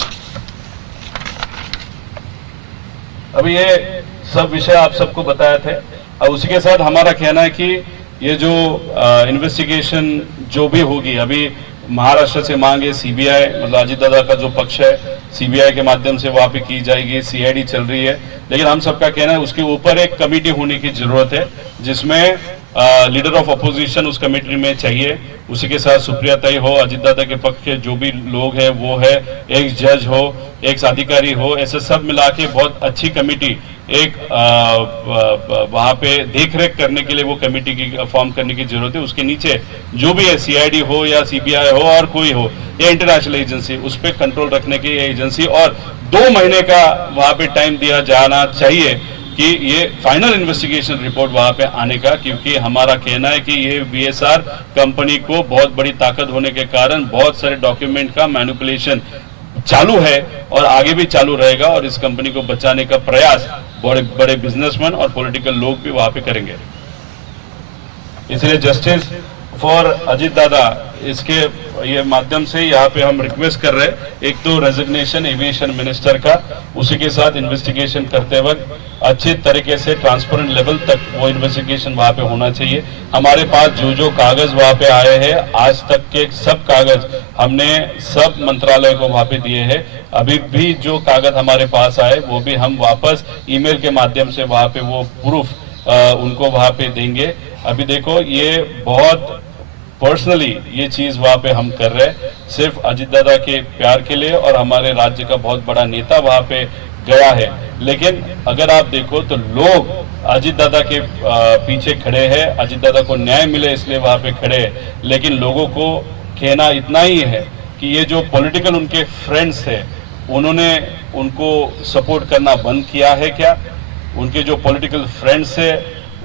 अभी ये सब विषय आप सबको बताए थे, और उसी के साथ हमारा कहना है कि ये जो इन्वेस्टिगेशन जो भी होगी, अभी महाराष्ट्र से मांगे सीबीआई, मतलब अजीत दादा का जो पक्ष है सीबीआई के माध्यम से वहां पे की जाएगी, सीआईडी चल रही है, लेकिन हम सबका कहना है उसके ऊपर एक कमेटी होने की जरूरत है, जिसमें लीडर ऑफ अपोजिशन उस कमेटी में चाहिए, उसी के साथ सुप्रिया ताई हो, अजित दादा के पक्ष के जो भी लोग हैं वो है, एक जज हो, एक अधिकारी हो, ऐसे सब मिला के बहुत अच्छी कमेटी एक वहां पे देखरेख करने के लिए वो कमेटी की फॉर्म करने की जरूरत है। उसके नीचे जो भी है, सीआईडी हो या सीबीआई हो और कोई हो या इंटरनेशनल एजेंसी, उस पर कंट्रोल रखने की एजेंसी, और 2 महीने का वहां पे टाइम दिया जाना चाहिए कि ये फाइनल इन्वेस्टिगेशन रिपोर्ट वहां पे आने का, क्योंकि हमारा कहना है कि ये वीएसआर कंपनी को बहुत बड़ी ताकत होने के कारण बहुत सारे डॉक्यूमेंट का मैनिपुलेशन चालू है और आगे भी चालू रहेगा, और इस कंपनी को बचाने का प्रयास बड़े बड़े बिजनेसमैन और पॉलिटिकल लोग भी वहां पे करेंगे। इसलिए जस्टिस फॉर अजित दादा, इसके ये माध्यम से यहाँ पे हम रिक्वेस्ट कर रहे हैं, एक तो रेजिग्नेशन एविएशन मिनिस्टर का, उसी के साथ इन्वेस्टिगेशन करते वक्त अच्छी तरीके से ट्रांसपेरेंट लेवल तक वो इन्वेस्टिगेशन वहां पे होना चाहिए। हमारे पास जो जो कागज वहां पे आए हैं, आज तक के सब कागज हमने सब मंत्रालय को वहां पे दिए हैं। अभी भी जो कागज हमारे पास आए वो भी हम वापस ईमेल के माध्यम से वहां पे वो प्रूफ उनको वहां पे देंगे। अभी देखो, ये बहुत पर्सनली ये चीज वहां पे हम कर रहे हैं, सिर्फ अजित दादा के प्यार के लिए, और हमारे राज्य का बहुत बड़ा नेता वहां पे गया है। लेकिन अगर आप देखो तो लोग अजित दादा के पीछे खड़े हैं, अजित दादा को न्याय मिले इसलिए वहां पे खड़े हैं। लेकिन लोगों को कहना इतना ही है कि ये जो पॉलिटिकल उनके फ्रेंड्स है, उन्होंने उनको सपोर्ट करना बंद किया है क्या? उनके जो पॉलिटिकल फ्रेंड्स है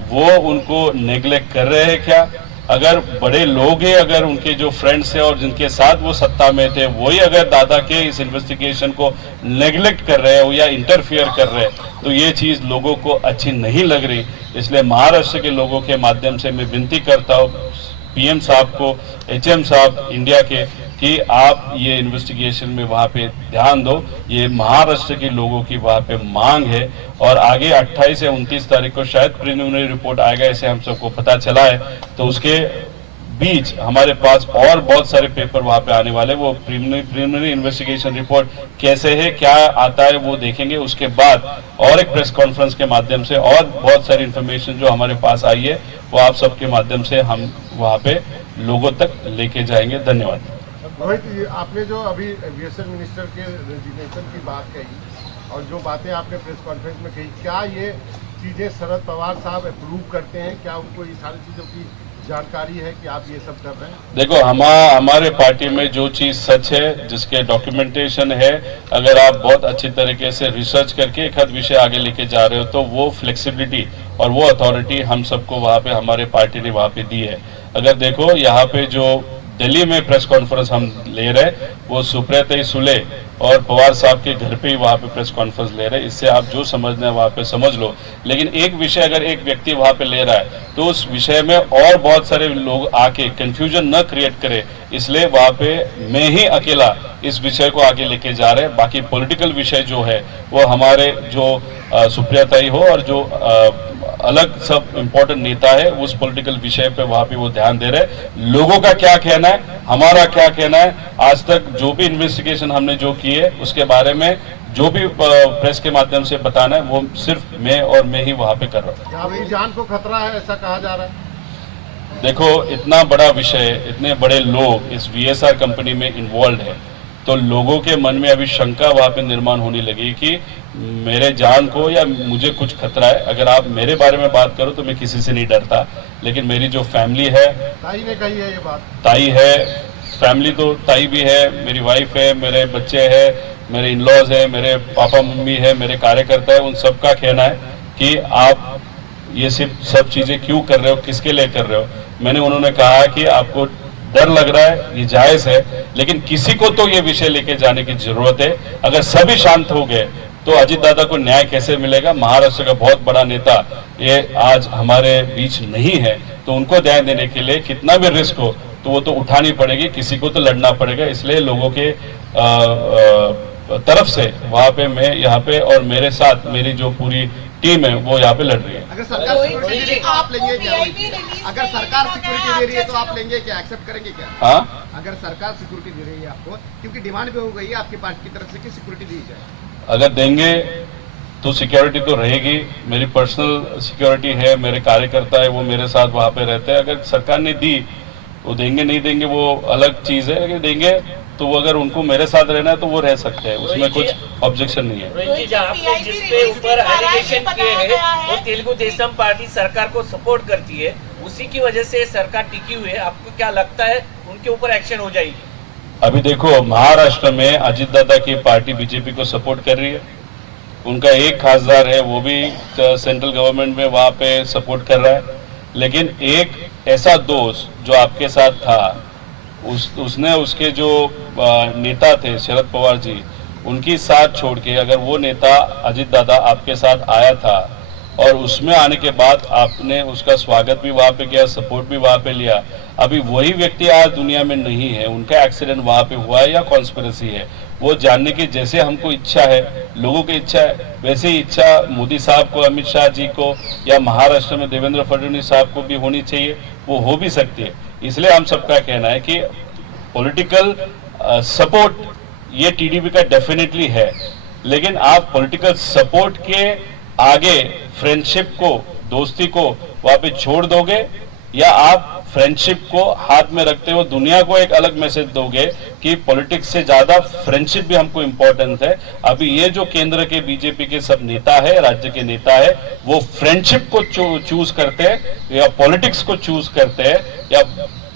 वो उनको नेग्लेक्ट कर रहे हैं क्या? अगर बड़े लोग हैं, अगर उनके जो फ्रेंड्स हैं और जिनके साथ वो सत्ता में थे, वही अगर दादा के इस इन्वेस्टिगेशन को नेग्लेक्ट कर रहे हैं या इंटरफियर कर रहे हैं, तो ये चीज लोगों को अच्छी नहीं लग रही। इसलिए महाराष्ट्र के लोगों के माध्यम से मैं विनती करता हूँ पीएम साहब को, एचएम साहब इंडिया के, कि आप ये इन्वेस्टिगेशन में वहां पे ध्यान दो। ये महाराष्ट्र के लोगों की वहां पे मांग है, और आगे 28 या 29 तारीख को शायद प्रिलिमिनरी रिपोर्ट आएगा, ऐसे हम सबको पता चला है। तो उसके बीच हमारे पास और बहुत सारे पेपर वहां पे आने वाले, वो प्रिलिमिनरी इन्वेस्टिगेशन रिपोर्ट कैसे है, क्या आता है, वो देखेंगे। उसके बाद और एक प्रेस कॉन्फ्रेंस के माध्यम से और बहुत सारी इंफॉर्मेशन जो हमारे पास आई है वो आप सबके माध्यम से हम वहां पे लोगों तक लेके जाएंगे। धन्यवाद। रोहित, आपने जो अभी एविएशन मिनिस्टर के रेजिग्नेशन की बात कही और जो बातें आपने प्रेस कॉन्फ्रेंस में कही, क्या ये चीजें शरद पवार साहब अप्रूव करते हैं? क्या उनको ये सारी चीजों की जानकारी है कि आप ये सब कर रहे हैं? देखो, हमारे पार्टी में जो चीज सच है, जिसके डॉक्यूमेंटेशन है, अगर आप बहुत अच्छी तरीके से रिसर्च करके एक हद विषय आगे लेके जा रहे हो, तो वो फ्लेक्सिबिलिटी और वो अथॉरिटी हम सबको वहां पे हमारे पार्टी ने वहां पे दी है। अगर देखो, यहाँ पे जो दिल्ली में प्रेस कॉन्फ्रेंस हम ले रहे, वो सुप्रिया सुले और पवार साहब के घर पे ही वहां पे प्रेस कॉन्फ्रेंस ले रहे। इससे आप जो समझना है वहां पे समझ लो। लेकिन एक विषय अगर एक व्यक्ति वहां पे ले रहा है, तो उस विषय में और बहुत सारे लोग आके कंफ्यूजन न क्रिएट करे, इसलिए वहां पे मैं ही अकेला इस विषय को आगे लेके जा रहे हैं। बाकी पॉलिटिकल विषय जो है वो हमारे जो सुप्रिया ताई हो और जो अलग सब इम्पोर्टेंट नेता है, उस पॉलिटिकल विषय पे वहां पे वो ध्यान दे रहे। लोगों का क्या कहना है, हमारा क्या कहना है, आज तक जो भी इन्वेस्टिगेशन हमने जो की है उसके बारे में जो भी प्रेस के माध्यम से बताना है, वो सिर्फ मैं और मैं ही वहां पे कर रहा हूँ। जान को खतरा है ऐसा कहा जा रहा है। देखो, इतना बड़ा विषय, इतने बड़े लोग इस वीएसआर कंपनी में इन्वॉल्व है, तो लोगों के मन में अभी शंका वहां पे निर्माण होने लगी कि मेरे जान को या मुझे कुछ खतरा है। अगर आप मेरे बारे में बात करो तो मैं किसी से नहीं डरता, लेकिन मेरी जो फैमिली है, ताई ने कही है ये बात, ताई है, फैमिली तो ताई भी है, मेरी वाइफ है, मेरे बच्चे हैं, मेरे इन-लॉज है, मेरे पापा मम्मी है, मेरे कार्यकर्ता है, उन सबका कहना है कि आप ये सब चीजें क्यों कर रहे हो, किसके लिए कर रहे हो। मैंने उन्होंने कहा कि आपको डर लग रहा है, ये जायज है, लेकिन किसी को तो ये विषय लेके जाने की जरूरत है। अगर सभी शांत हो गए तो अजित दादा को न्याय कैसे मिलेगा? महाराष्ट्र का बहुत बड़ा नेता ये आज हमारे बीच नहीं है, तो उनको न्याय देने के लिए कितना भी रिस्क हो तो वो तो उठानी पड़ेगी, किसी को तो लड़ना पड़ेगा। इसलिए लोगों के तरफ से वहां पे मैं यहाँ पे और मेरे साथ मेरी जो पूरी टीम है वो यहाँ पे लड़ रही है। अगर सरकार सिक्योरिटी दे रही है तो आप लेंगे क्या? अगर सरकार सिक्योरिटी दे रही है तो आप लेंगे क्या, एक्सेप्ट करेंगे क्या? हाँ, अगर सरकार सिक्योरिटी दे रही है आपको, क्योंकि डिमांड भी हो गई है आपकी पार्टी की तरफ से कि सिक्योरिटी दी जाए, अगर देंगे तो सिक्योरिटी तो रहेगी। मेरी पर्सनल सिक्योरिटी है, मेरे कार्यकर्ता है वो मेरे साथ वहां पे रहते हैं। अगर सरकार ने दी, वो देंगे नहीं देंगे वो अलग चीज है, लेकिन देंगे तो वो अगर उनको मेरे साथ रहना है तो वो रह सकते हैं, उसमें कुछ ऑब्जेक्शन नहीं है। रोहित जी, आपने जिसपे ऊपर एलिगेशन किए हैं वो तेलुगु देशम पार्टी सरकार को सपोर्ट करती है, उसी की वजह से सरकार टिकी हुई है। आपको क्या लगता है उनके ऊपर एक्शन हो जाएगी? अभी देखो, महाराष्ट्र में अजित दादा की पार्टी बीजेपी को सपोर्ट कर रही है। उनका एक खासदार है, वो भी सेंट्रल गवर्नमेंट में वहां पे सपोर्ट कर रहा है। लेकिन एक ऐसा दोस्त जो आपके साथ था, उसने उसके जो नेता थे शरद पवार जी, उनकी साथ छोड़ के अगर वो नेता अजित दादा आपके साथ आया था और उसमें आने के बाद आपने उसका स्वागत भी वहां पे किया, सपोर्ट भी वहां पे लिया, अभी वही व्यक्ति आज दुनिया में नहीं है। उनका एक्सीडेंट वहां पे हुआ है या कॉन्स्पिरेसी है, वो जानने की जैसे हमको इच्छा है, लोगों की इच्छा है, वैसे ही इच्छा मोदी साहब को, अमित शाह जी को या महाराष्ट्र में देवेंद्र फडणवीस साहब को भी होनी चाहिए, वो हो भी सकती है। इसलिए हम सबका कहना है कि पॉलिटिकल सपोर्ट ये टीडीपी का डेफिनेटली है, लेकिन आप पॉलिटिकल सपोर्ट के आगे फ्रेंडशिप को, दोस्ती को वहां पे छोड़ दोगे, या आप फ्रेंडशिप को हाथ में रखते हो दुनिया को एक अलग मैसेज दोगे कि पॉलिटिक्स से ज्यादा फ्रेंडशिप भी हमको इम्पोर्टेंट है। अभी ये जो केंद्र के बीजेपी के सब नेता है, राज्य के नेता है, वो फ्रेंडशिप को चूज करते हैं या पॉलिटिक्स को चूज करते हैं, या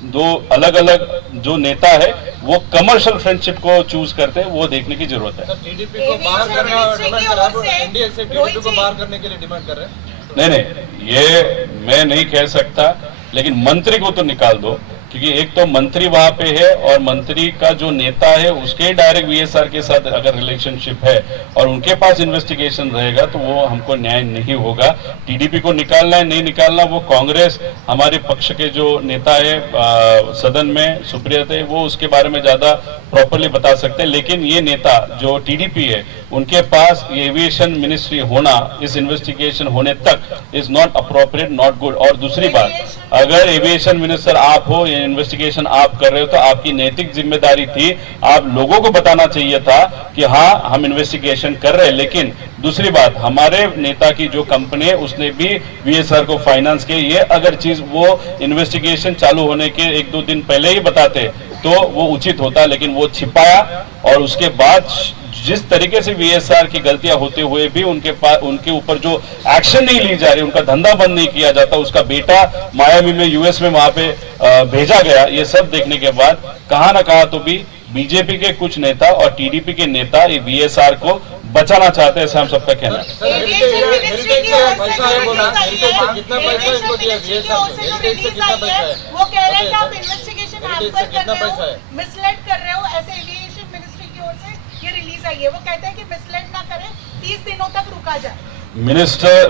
दो अलग अलग जो नेता है वो कमर्शियल फ्रेंडशिप को चूज करते हैं, वो देखने की जरूरत है। टीडीपी को बाहर करना डिमांड कर रहा है, एनडीए से टीडीपी को बाहर करने के लिए डिमांड कर रहे हैं। नहीं, ये मैं नहीं कह सकता, लेकिन मंत्री को तो निकाल दो, क्योंकि एक तो मंत्री वहां पे है और मंत्री का जो नेता है उसके डायरेक्ट वीएसआर के साथ अगर रिलेशनशिप है और उनके पास इन्वेस्टिगेशन रहेगा तो वो हमको न्याय नहीं होगा। टीडीपी को निकालना है नहीं निकालना, वो कांग्रेस हमारे पक्ष के जो नेता है सदन में सुप्रिया थे, वो उसके बारे में ज्यादा प्रॉपरली बता सकते हैं। लेकिन ये नेता जो टीडीपी है, उनके पास ये एविएशन मिनिस्ट्री होना इस इन्वेस्टिगेशन होने तक is not appropriate, not good. और दूसरी बात, अगर एविएशन मिनिस्टर आप हो, ये इन्वेस्टिगेशन आप कर रहे हो, तो आपकी नैतिक जिम्मेदारी थी, आप लोगों को बताना चाहिए था कि हाँ हम इन्वेस्टिगेशन कर रहे हैं। लेकिन दूसरी बात, हमारे नेता की जो कंपनी है उसने भी वीएसआर को फाइनेंस किया, ये अगर चीज वो इन्वेस्टिगेशन चालू होने के 1-2 दिन पहले ही बताते तो वो उचित होता, लेकिन वो छिपाया। और उसके बाद जिस तरीके से वीएसआर की गलतियां होते हुए भी उनके ऊपर जो एक्शन नहीं ली जा रही, उनका धंधा बंद नहीं किया जाता, उसका बेटा मायामी में यूएस में वहां पे भेजा गया, ये सब देखने के बाद कहां ना कहां तो भी बीजेपी के कुछ नेता और टीडीपी के नेता ये वीएसआर को बचाना चाहते हैं, ऐसा हम सबका कहना है। सर, हेरिटेज से पैसा है बोला, हेरिटेज से कितना पैसा इसको दिया वीएसआर को? हेरिटेज से कितना पैसा है? वो कह रहे हैं कि आप इन्वेस्टिगेशन आप हेरिटेज से कर कितना रहे पैसा हो, है? मिसलेड कर रहे हो, ऐसे एविएशन मिनिस्ट्री की ओर से ये रिलीज आई है। वो कहते हैं कि मिसलेड ना करें, 30 दिनों तक रुका जाए।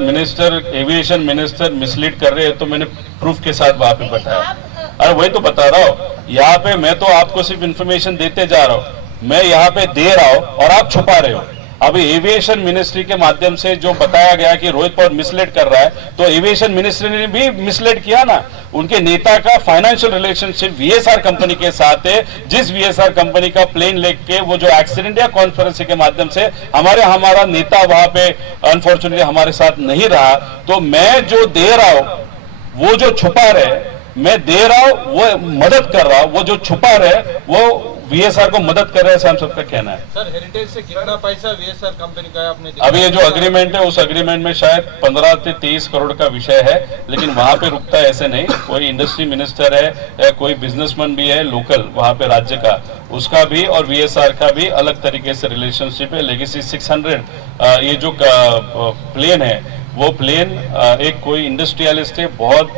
मिनिस्टर एविएशन मिनिस्टर मिसलीड कर रहे हैं तो मैंने प्रूफ के साथ वहां पे बताया। अरे वही तो बता रहा हूँ, यहाँ पे मैं तो आपको सिर्फ इंफॉर्मेशन देते जा रहा हूँ, मैं यहाँ पे दे रहा हूँ और आप छुपा रहे हो। अभी एविएशन मिनिस्ट्री के माध्यम से जो बताया गया कि रोहित पवार मिसलीड कर रहा है, तो एविएशन मिनिस्ट्री ने भी मिसलीड किया ना। उनके नेता का फाइनेंशियल रिलेशनशिप वीएसआर कंपनी के साथ है, जिस वीएसआर कंपनी का प्लेन लेके वो जो एक्सीडेंट या कॉन्फ्रेंस के माध्यम से हमारा नेता वहां पे अनफॉर्चुनेटली हमारे साथ नहीं रहा। तो मैं जो दे रहा हूं, वो जो छुपा रहे, मैं दे रहा हूं, वो मदद कर रहा हूं, वो जो छुपा रहे वो वीएसआर को मदद कर रहे हैं, हम सबका कहना है। सर, हेरिटेज से कितना पैसा वीएसआर कंपनी का है आपने? अभी ये जो अग्रीमेंट है, उस अग्रीमेंट में शायद 15 से 23 करोड़ का विषय है, लेकिन वहां पे रुकता है ऐसे नहीं। कोई इंडस्ट्री मिनिस्टर है या कोई बिजनेसमैन भी है लोकल वहां पे राज्य का, उसका भी और वीएसआर का भी अलग तरीके से रिलेशनशिप है। लेगेसी 600 ये जो प्लेन है, वो प्लेन एक कोई इंडस्ट्रियलिस्ट है, बहुत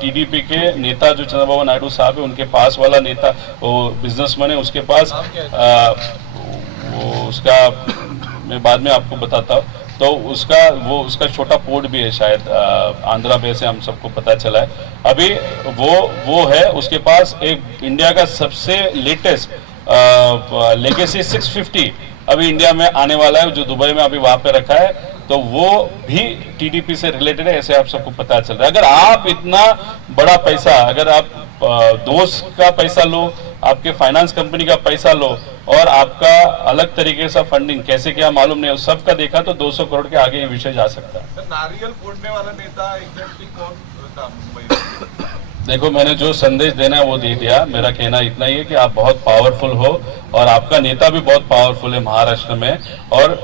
टीडीपी के नेता जो चंद्रबाबू नायडू साहब है उनके पास वाला नेता, वो बिजनेसमैन है, उसके पास वो उसका मैं बाद में आपको बताता हूँ। तो उसका छोटा पोर्ट भी है शायद आंध्रा में से हम सबको पता चला है। अभी वो है, उसके पास एक इंडिया का सबसे लेटेस्ट लेगेसी 650 अभी इंडिया में आने वाला है, जो दुबई में अभी वहां पे रखा है, तो वो भी टीडीपी से रिलेटेड है, ऐसे आप सबको पता चल रहा है। अगर आप इतना बड़ा पैसा, अगर आप दोस्त का पैसा लो, आपके फाइनेंस कंपनी का पैसा लो और आपका अलग तरीके से फंडिंग कैसे किया मालूम नहीं, उस सब का देखा तो 200 करोड़ के आगे ये विषय जा सकता है। नारियल फोड़ने वाला नेता एग्जैक्टली कौन था मुंबई में? देखो, मैंने जो संदेश देना है वो दे दिया। मेरा कहना इतना ही है कि आप बहुत पावरफुल हो और आपका नेता भी बहुत पावरफुल है महाराष्ट्र में, और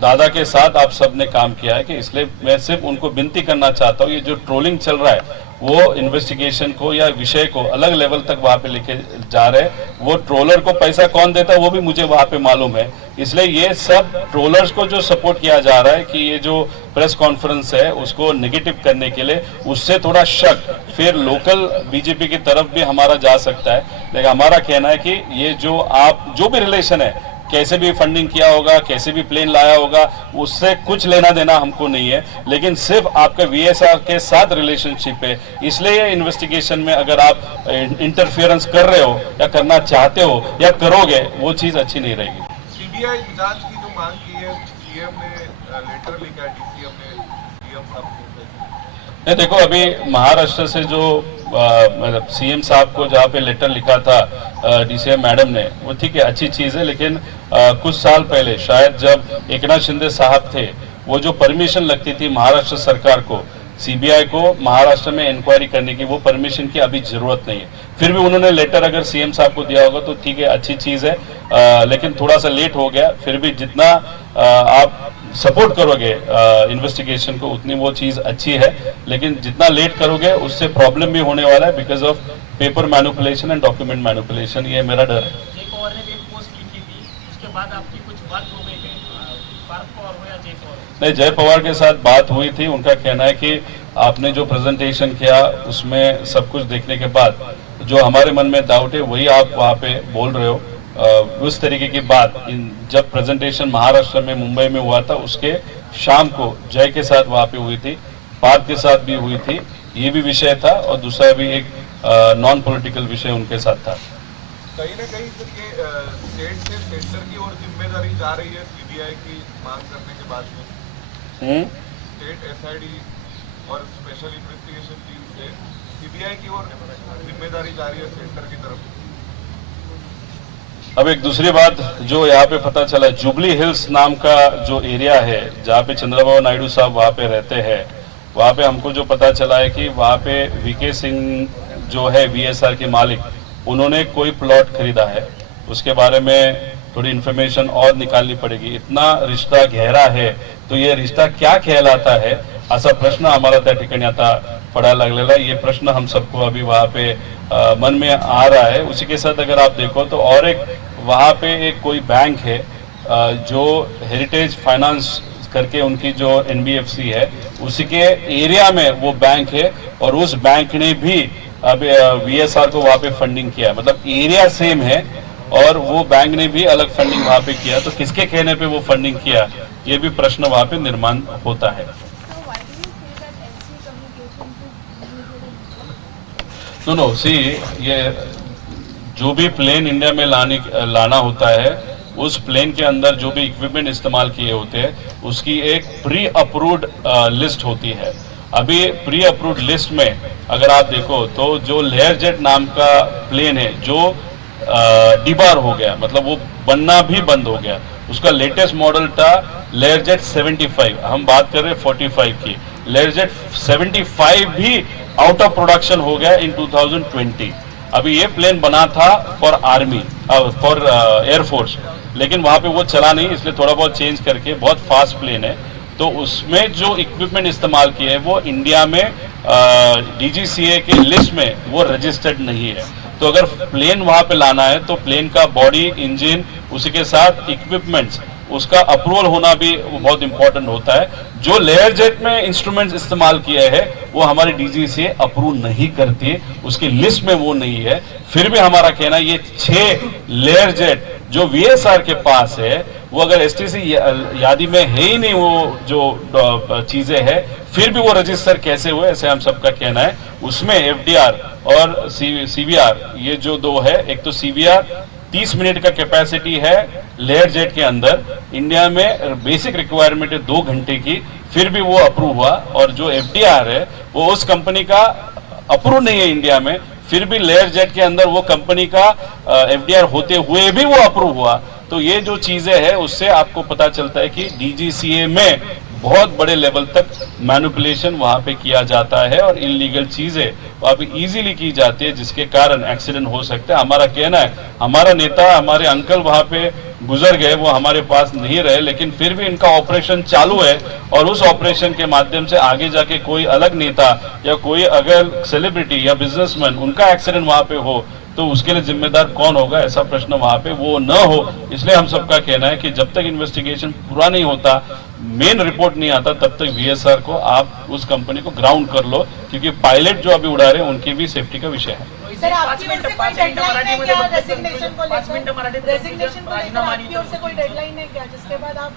दादा के साथ आप सब ने काम किया है कि इसलिए मैं सिर्फ उनको विनती करना चाहता हूँ, ये जो ट्रोलिंग चल रहा है वो इन्वेस्टिगेशन को या विषय को अलग लेवल तक वहां पे लेके जा रहे हैं। वो ट्रोलर को पैसा कौन देता है वो भी मुझे वहां पे मालूम है, इसलिए ये सब ट्रोलर्स को जो सपोर्ट किया जा रहा है कि ये जो प्रेस कॉन्फ्रेंस है उसको नेगेटिव करने के लिए, उससे थोड़ा शक फिर लोकल बीजेपी की तरफ भी हमारा जा सकता है। लेकिन हमारा कहना है कि ये जो आप जो भी रिलेशन है, कैसे भी फंडिंग किया होगा, कैसे भी प्लेन लाया होगा, उससे कुछ लेना देना हमको नहीं है, लेकिन सिर्फ आपका वीएसआर के साथ रिलेशनशिप है। इसलिए ये इन्वेस्टिगेशन में अगर आप इंटरफियरेंस कर रहे हो या करना चाहते हो या करोगे, वो चीज अच्छी नहीं रहेगी। सीबीआई जांच की जो मांग की है, सीएम ने लेटर लिखा है, डीसीएम ने सीएम साहब को। नहीं, देखो, अभी महाराष्ट्र से जो मतलब सीएम साहब को जहाँ पे लेटर लिखा था डीसीएम मैडम ने, वो ठीक है, अच्छी चीज है, लेकिन कुछ साल पहले शायद जब एकनाथ शिंदे साहब थे, वो जो परमिशन लगती थी महाराष्ट्र सरकार को सीबीआई को महाराष्ट्र में इंक्वायरी करने की, वो परमिशन की अभी जरूरत नहीं है। फिर भी उन्होंने लेटर अगर सीएम साहब को दिया होगा तो ठीक है, अच्छी चीज है, लेकिन थोड़ा सा लेट हो गया। फिर भी जितना आप सपोर्ट करोगे इन्वेस्टिगेशन को उतनी वो चीज अच्छी है, लेकिन जितना लेट करोगे उससे प्रॉब्लम भी होने वाला है because of paper manipulation and document manipulation. ये मेरा डर है। जय पवार ने एक पोस्ट लिखी थी, उसके बाद आपकी कुछ बात हो गई है पार्थ पवार हो या जय पवार? नहीं, जय पवार के साथ बात हुई थी। उनका कहना है कि आपने जो प्रेजेंटेशन किया उसमें सब कुछ देखने के बाद जो हमारे मन में डाउट है वही आप वहाँ पे बोल रहे हो। उस तरीके की बात जब प्रेजेंटेशन महाराष्ट्र में मुंबई में हुआ था उसके शाम को जय के साथ वहाँ पे हुई थी, पार्थ के साथ भी हुई थी, ये भी विषय था, और दूसरा भी एक नॉन पॉलिटिकल विषय उनके साथ था। कहीं ना कहीं फिर ये स्टेट से सेंटर की ओर जिम्मेदारी जा रही है सीबीआई की मांग करने के बाद में। स्टेट एसआईडी और स्पेशल इन्वेस्टिगेशन टीम से सीबीआई की ओर जिम्मेदारी जा रही है सेंटर की तरफ। अब एक दूसरी बात जो यहाँ पे पता चला, जुबली हिल्स नाम का जो एरिया है जहाँ पे चंद्रबाबू नायडू साहब वहाँ पे रहते हैं, वहाँ पे हमको जो पता चला है कि वहाँ पे वीके सिंह जो है वीएसआर के मालिक, उन्होंने कोई प्लॉट खरीदा है। उसके बारे में थोड़ी इन्फॉर्मेशन और निकालनी पड़ेगी। इतना रिश्ता गहरा है तो ये रिश्ता क्या कहलाता है, असा प्रश्न आम्हाला त्या ठिकाणी आता पडायला लागलेला। ये प्रश्न हम सबको अभी वहाँ पे मन में आ रहा है। उसी के साथ अगर आप देखो तो और एक वहाँ पे एक कोई बैंक है जो हेरिटेज फाइनेंस करके उनकी जो एनबीएफसी है उसी के एरिया में वो बैंक है, और उस बैंक ने भी अब वीएसआर को वहाँ पे फंडिंग किया। मतलब एरिया सेम है और वो बैंक ने भी अलग फंडिंग वहाँ पे किया, तो किसके कहने पे वो फंडिंग किया, ये भी प्रश्न वहाँ पे निर्माण होता है। नो सी, ये जो भी प्लेन इंडिया में लाना होता है, उस प्लेन के अंदर जो भी इक्विपमेंट इस्तेमाल किए होते हैं उसकी एक प्री अप्रूव्ड लिस्ट होती है। अभी प्री अप्रूव्ड लिस्ट में अगर आप देखो तो जो लेयर जेट नाम का प्लेन है जो डिबार हो गया, मतलब वो बनना भी बंद हो गया, उसका लेटेस्ट मॉडल था लेयर जेट 75, हम बात कर रहे हैं 45 की। लेयर जेट 75 भी आउट ऑफ प्रोडक्शन हो गया इन 2020। अभी ये प्लेन बना था फॉर आर्मी, फॉर एयरफोर्स, लेकिन वहां पे वो चला नहीं, इसलिए थोड़ा बहुत चेंज करके, बहुत फास्ट प्लेन है, तो उसमें जो इक्विपमेंट इस्तेमाल किए हैं वो इंडिया में डीजीसीए के लिस्ट में वो रजिस्टर्ड नहीं है। तो अगर प्लेन वहां पे लाना है तो प्लेन का बॉडी, इंजन, उसी के साथ इक्विपमेंट्स, उसका अप्रूवल होना भी बहुत इंपॉर्टेंट होता है। जो लेयर जेट में इंस्ट्रूमेंट्स इस्तेमाल किए हैं वो हमारी डीजीसीए अप्रूव नहीं करती, उसकी लिस्ट में वो नहीं है। फिर भी हमारा कहना ये 6 लेयर जेट जो वीएसआर के पास है वो अगर एसटीसी यादी में है ही नहीं, वो जो चीजें हैं, फिर भी वो रजिस्टर कैसे हुए, ऐसे हम सबका कहना है। उसमें एफडीआर और सीवीआर, ये जो दो है, एक तो सीवीआर 30 मिनट का कैपेसिटी है लेयर जेट के अंदर, इंडिया में बेसिक रिक्वायरमेंट है 2 घंटे की, फिर भी वो अप्रूव हुआ। और जो एफडीआर है वो उस कंपनी का अप्रूव नहीं है इंडिया में, फिर भी लेयर जेट के अंदर वो कंपनी का एफडीआर होते हुए भी वो अप्रूव हुआ। तो ये जो चीजें हैं उससे आपको पता चलता है कि डीजीसीए में बहुत बड़े लेवल तक मैनिपुलेशन वहां पे किया जाता है और इनलीगल चीजें वहां पे इजीली की जाती है, जिसके कारण एक्सीडेंट हो सकते हैं। हमारा कहना है, हमारा नेता, हमारे अंकल वहां पे गुजर गए, वो हमारे पास नहीं रहे, लेकिन फिर भी इनका ऑपरेशन चालू है और उस ऑपरेशन के माध्यम से आगे जाके कोई अलग नेता या कोई अगर सेलिब्रिटी या बिजनेसमैन उनका एक्सीडेंट वहां पे हो तो उसके लिए जिम्मेदार कौन होगा, ऐसा प्रश्न वहां पे वो न हो। इसलिए हम सबका कहना है कि जब तक इन्वेस्टिगेशन पूरा नहीं होता, मेन रिपोर्ट नहीं आता, तब तक वीएसआर को आप उस कंपनी को ग्राउंड कर लो, क्योंकि पायलट जो अभी उड़ा रहे हैं उनकी भी सेफ्टी का विषय है। सर, आपकी ओर से कोई डेडलाइन है क्या रेजिग्नेशन को लेकर? रेजिग्नेशन को लेकर आपकी ओर से कोई डेडलाइन है क्या, जिसके बाद आप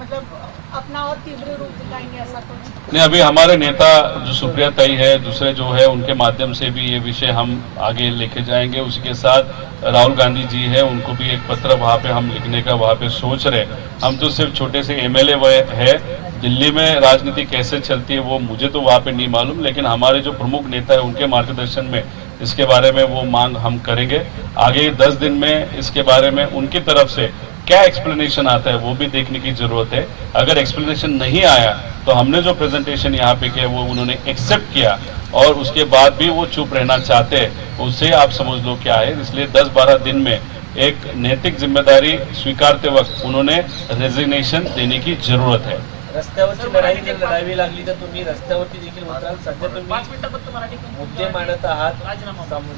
मतलब अपना और तीव्र रूप दिखाएंगे, ऐसा कुछ? नहीं, अभी हमारे नेता जो सुप्रिया ताई है, दूसरे जो है, उनके माध्यम से भी ये विषय हम आगे लेके जाएंगे। उसके साथ राहुल गांधी जी है, उनको भी एक पत्र वहाँ पे हम लिखने का वहाँ पे सोच रहे। हम तो सिर्फ छोटे से एमएलए है, दिल्ली में राजनीति कैसे चलती है वो मुझे तो वहाँ पे नहीं मालूम, लेकिन हमारे जो प्रमुख नेता है उनके मार्गदर्शन में इसके बारे में वो मांग हम करेंगे। आगे 10 दिन में इसके बारे में उनकी तरफ से क्या एक्सप्लेनेशन आता है वो भी देखने की जरूरत है। अगर एक्सप्लेनेशन नहीं आया तो हमने जो प्रेजेंटेशन यहाँ पे किया वो उन्होंने एक्सेप्ट किया और उसके बाद भी वो चुप रहना चाहते हैं, उससे आप समझ लो क्या है। इसलिए 10-12 दिन में एक नैतिक जिम्मेदारी स्वीकारते वक्त उन्होंने रेजिग्नेशन देने की जरूरत है। रस्त्यावरची लढाई जर लढावी लागली तर तुम्ही रस्त्यावरती देखील उतराल। सध्या तुम्ही मुद्दे मांडत आहात,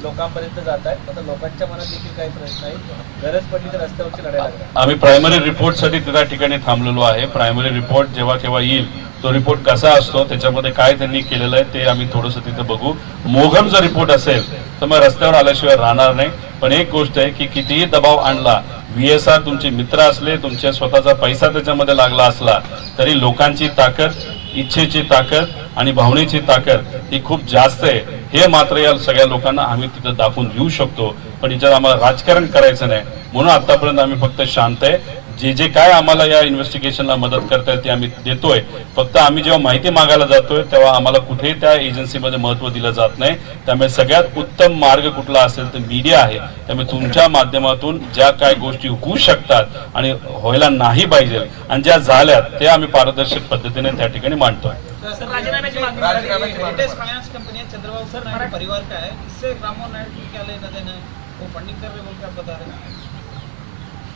लोकांपर्यंत जात आहेत, आता लोकांच्या मनात देखील काही प्रश्न आहेत, गरज पडली तर रस्त्यावरची लढाई लागणार। आम्ही प्रायमरी रिपोर्टसाठी त्या ठिकाणी थांबलेलो आहे। प्रायमरी रिपोर्ट जेव्हा केव्हा येईल तो रिपोर्ट कसा असतो, त्याच्यामध्ये काय त्यांनी केलेलं आहे ते आम्ही थोडंसं तिथे बघू। मोघम जर रिपोर्ट असेल तर मग रस्त्यावर आल्याशिवाय राहणार नाही। पण एक गोष्ट आहे की कितीही दबाव आणला, वीएसआर तुमचे मित्र असले, तुमच्या स्वतःचा पैसा त्याच्यामध्ये लागला असला तरी लोकांची ताकद, इच्छेची ताकद आणि भावनेची ताकद ही खूप जास्त आहे, हे मात्र या सगळ्या लोकांना आम्ही तिथं दाखवून देऊ शकतो। पण याच्यात आम्हाला राजकारण करायचं नाही, म्हणून आतापर्यंत आम्ही फक्त शांत आहे। जे काय आम्हाला या इन्व्हेस्टिगेशनला मदत करतायत ते आम्ही देतोय। फक्त आम्ही जेव्हा माहिती मागायला जातोय तेव्हा आम्हाला कुठेही त्या एजन्सीमध्ये महत्त्व दिलं जात नाही। त्यामुळे सगळ्यात उत्तम मार्ग कुठला असेल तर मीडिया आहे। त्यामुळे तुमच्या माध्यमातून ज्या काय गोष्टी होऊ शकतात आणि व्हायला नाही पाहिजे आणि ज्या झाल्यात ते आम्ही पारदर्शक पद्धतीने त्या ठिकाणी मांडतोय। राजीनामे finance company Chandrababu sir Naidu परिवार का है, इससे राममोहन नायडू को क्या लेना देना है? वो फंडिंग कर रहे बोल कर बता रहे हैं।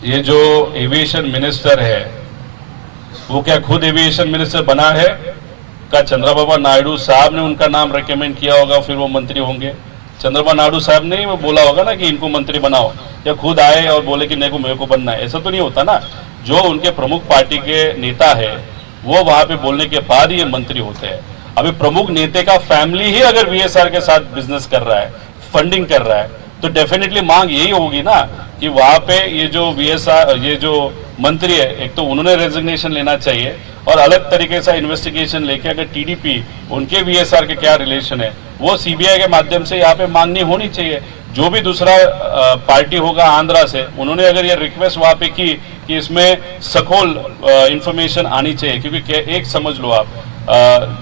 ये जो एविएशन मिनिस्टर है वो क्या खुद एविएशन मिनिस्टर बना है? क्या चंद्रबाबू नायडू साहब ने उनका नाम रेकमेंड किया होगा फिर वो मंत्री होंगे? चंद्रबाबू नायडू साहब ने वो बोला होगा ना कि इनको मंत्री बनाओ, या खुद आए और बोले कि नहीं को मेरे को बनना है? ऐसा तो नहीं होता ना। जो उनके प्रमुख पार्टी के नेता है वो वहां पे बोलने के बाद ये मंत्री होते हैं। अभी प्रमुख नेता का फैमिली ही अगर वीएसआर के साथ बिजनेस कर रहा है, फंडिंग कर रहा है, तो डेफिनेटली मांग यही होगी ना कि वहां पे ये जो वीएसआर, ये जो मंत्री है, एक तो उन्होंने रेजिग्नेशन लेना चाहिए और अलग तरीके से इन्वेस्टिगेशन लेके अगर टीडीपी उनके वीएसआर के क्या रिलेशन है वो सीबीआई के माध्यम से यहाँ पे मांगनी होनी चाहिए। जो भी दूसरा पार्टी होगा आंध्रा से, उन्होंने अगर ये रिक्वेस्ट वहां पे की कि इसमें सखोल इंफॉर्मेशन आनी चाहिए, क्योंकि एक समझ लो आप,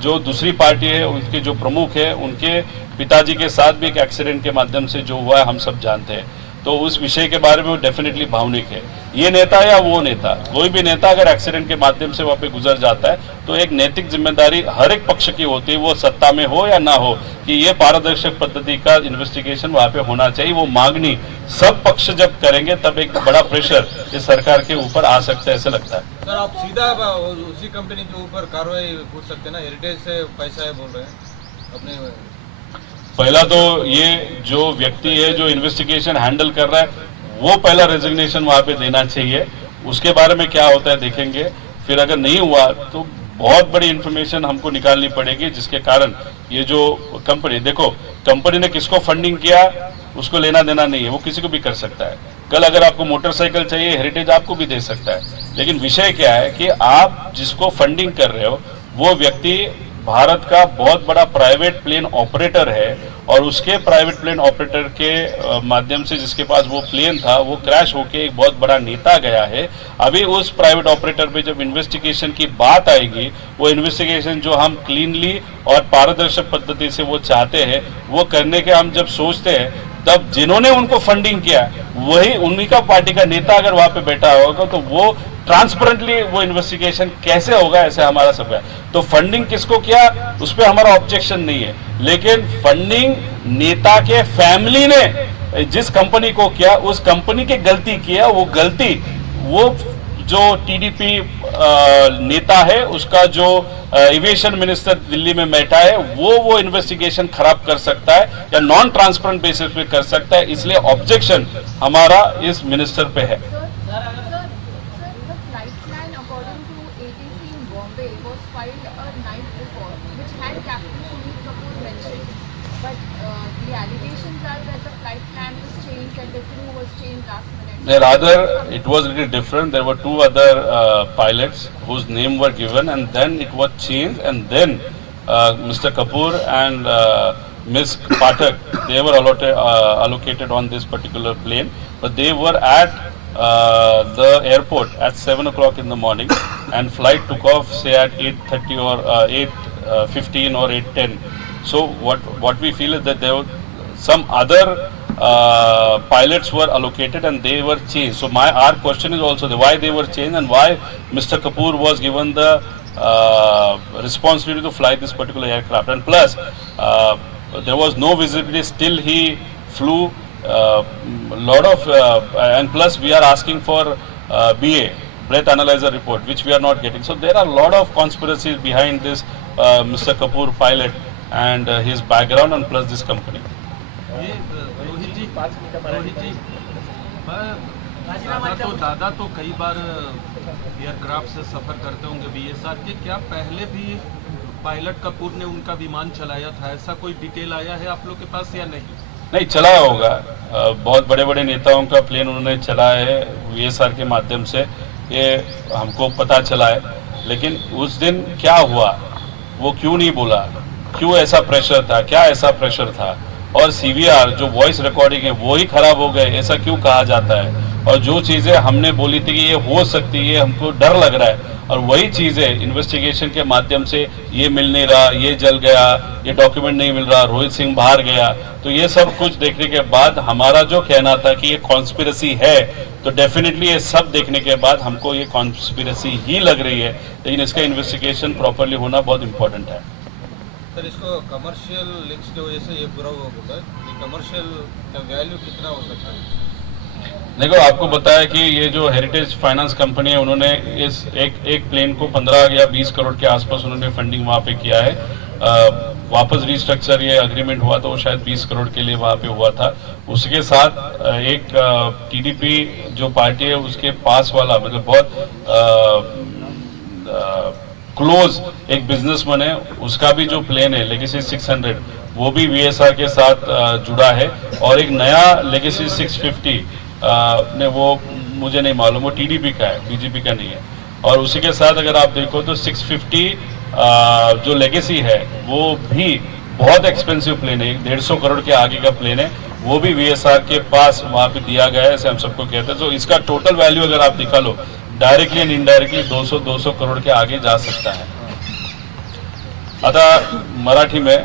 जो दूसरी पार्टी है उनके जो प्रमुख है उनके पिताजी के साथ भी एक एक्सीडेंट के माध्यम से जो हुआ है हम सब जानते हैं। तो उस विषय के बारे में वो डेफिनेटली भावनिक है। ये नेता या वो नेता, कोई भी नेता अगर एक्सीडेंट के माध्यम से वहां पे गुजर जाता है तो एक नैतिक जिम्मेदारी हर एक पक्ष की होती है, वो सत्ता में हो या ना हो, कि ये पारदर्शक पद्धति का इन्वेस्टिगेशन वहां पे होना चाहिए। वो मांगनी सब पक्ष जब करेंगे तब एक बड़ा प्रेशर इस सरकार के ऊपर आ सकता है, ऐसा लगता है। सर, आप सीधा उसी कंपनी के ऊपर कार्रवाई पूछ सकते हैं ना? हेरिटेज से पैसा है बोल रहे हैं अपने। पहला तो ये जो व्यक्ति है जो इन्वेस्टिगेशन हैंडल कर रहा है वो पहला रेजिग्नेशन वहां पे देना चाहिए। उसके बारे में क्या होता है देखेंगे। फिर अगर नहीं हुआ तो बहुत बड़ी इंफॉर्मेशन हमको निकालनी पड़ेगी, जिसके कारण ये जो कंपनी, देखो कंपनी ने किसको फंडिंग किया उसको लेना देना नहीं है, वो किसी को भी कर सकता है। कल अगर आपको मोटरसाइकिल चाहिए, हेरिटेज आपको भी दे सकता है। लेकिन विषय क्या है कि आप जिसको फंडिंग कर रहे हो वो व्यक्ति भारत का बहुत बड़ा प्राइवेट प्लेन ऑपरेटर है और उसके प्राइवेट प्लेन ऑपरेटर के माध्यम से जिसके पास वो प्लेन था वो क्रैश होके एक बहुत बड़ा नेता गया है। अभी उस प्राइवेट ऑपरेटर पे जब इन्वेस्टिगेशन की बात आएगी, वो इन्वेस्टिगेशन जो हम क्लीनली और पारदर्शक पद्धति से वो चाहते हैं वो करने के हम जब सोचते हैं, तब जिन्होंने उनको फंडिंग किया वही उन्हीं का पार्टी का नेता अगर वहां पे बैठा होगा तो वो ट्रांसपेरेंटली वो इन्वेस्टिगेशन कैसे होगा, ऐसे हमारा सब है। तो फंडिंग किसको किया उस पर हमारा ऑब्जेक्शन नहीं है, लेकिन फंडिंग नेता के फैमिली ने जिस कंपनी को किया उस कंपनी की गलती किया, वो गलती वो जो टीडीपी नेता है उसका जो एविएशन मिनिस्टर दिल्ली में बैठा है वो इन्वेस्टिगेशन खराब कर सकता है या नॉन ट्रांसपेरेंट बेसिस पे कर सकता है, इसलिए ऑब्जेक्शन हमारा इस मिनिस्टर पे है। Rather, it was a little different. There were two other pilots whose name were given, and then it was changed, and then Mr. Kapoor and Ms. Pathak, they were allocated on this particular plane, but they were at the airport at 7 o'clock in the morning, and flight took off say at 8:30 or 8:15 or 8:10. So what we feel is that there were some other pilots were allocated and they were changed. So our question is also why they were changed and why Mr. Kapoor was given the responsibility to fly this particular aircraft. And plus, there was no visibility. Still, he flew lot of, and plus we are asking for BA, breath analyzer report, which we are not getting. So there are a lot of conspiracies behind this Mr. Kapoor pilot and his background and plus this company. दादा तो कई बार aircraft से सफर करते होंगे BSR के, क्या पहले भी पायलट कपूर ने उनका विमान चलाया था, ऐसा कोई डिटेल आया है आप लोग के पास या नहीं? नहीं चलाया होगा, बहुत बड़े बड़े नेताओं का प्लेन उन्होंने चलाया है बीएसआर के माध्यम से, ये हमको पता चला है। लेकिन उस दिन क्या हुआ वो क्यों नहीं बोला, क्यों ऐसा प्रेशर था, क्या ऐसा प्रेशर था, और सीवीआर जो वॉइस रिकॉर्डिंग है वो ही खराब हो गए, ऐसा क्यों कहा जाता है। और जो चीज़ें हमने बोली थी कि ये हो सकती है, हमको डर लग रहा है, और वही चीज़ें इन्वेस्टिगेशन के माध्यम से ये मिल नहीं रहा, ये जल गया, ये डॉक्यूमेंट नहीं मिल रहा, रोहित सिंह बाहर गया, तो ये सब कुछ देखने के बाद हमारा जो कहना था कि ये कॉन्स्पिरेसी है, तो डेफिनेटली ये सब देखने के बाद हमको ये कॉन्स्पिरेसी ही लग रही है, लेकिन इसका इन्वेस्टिगेशन प्रॉपरली होना बहुत इंपॉर्टेंट है। सर, इसको कमर्शियल लिंक्स की वजह से ये पूरा होता है, कमर्शियल का वैल्यू कितना हो सकता है? देखो, आपको बताया कि ये जो हेरिटेज फाइनेंस कंपनी है उन्होंने इस एक प्लेन को 15 या 20 करोड़ के आसपास उन्होंने फंडिंग वहाँ पे किया है। वापस रिस्ट्रक्चर ये अग्रीमेंट हुआ तो वो शायद 20 करोड़ के लिए वहाँ पे हुआ था। उसके साथ एक टीडीपी जो पार्टी है उसके पास वाला मतलब बहुत क्लोज एक बिजनेसमैन है, उसका भी जो प्लेन है लेगेसी 600 वो भी वीएसआर के साथ जुड़ा है, और एक नया लेगेसी 650 ने वो मुझे नहीं मालूम, वो टीडीपी का है, बीजेपी का नहीं है। और उसी के साथ अगर आप देखो तो 650 जो लेगेसी है वो भी बहुत एक्सपेंसिव प्लेन है, 150 करोड़ के आगे का प्लेन है, वो भी वीएसआर के पास वहाँ पे दिया गया है, ऐसे हम सबको कहते हैं। तो इसका टोटल वैल्यू अगर आप निकालो डायरेक्टली एंड इनडायरेक्टली 200 करोड़ के आगे जा सकता है। आता मराठी में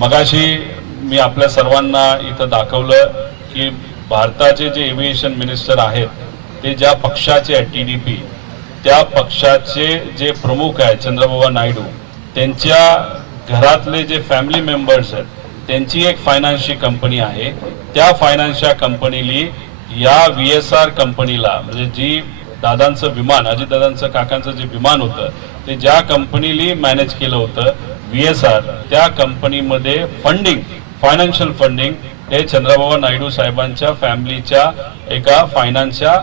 मगाशी मी आपल्या सर्वांना इथं दाखवलं की भारताचे जे एव्हिएशन मिनिस्टर आहेत ते ज्या पक्षाचे आहेत टीडीपी, त्या पक्षाचे जे प्रमुख आहेत चंद्रबाबू नायडू, त्यांच्या घरातले जे फॅमिली मेंबर्स आहेत त्यांची एक फायनान्सची कंपनी आहे, त्या फायनान्सच्या कंपनीली या वीएसआर कंपनीला म्हणजे जी दादांचं विमान अजितदादांचं काकांचं जे विमान होतं ते ज्या कंपनीली मॅनेज केलं होतं वीएसआर, त्या कंपनीमध्ये फंडिंग फायनान्शियल फंडिंग हे चंद्रबाबू नायडू साहेबांच्या फॅमिलीच्या एका फायनान्सच्या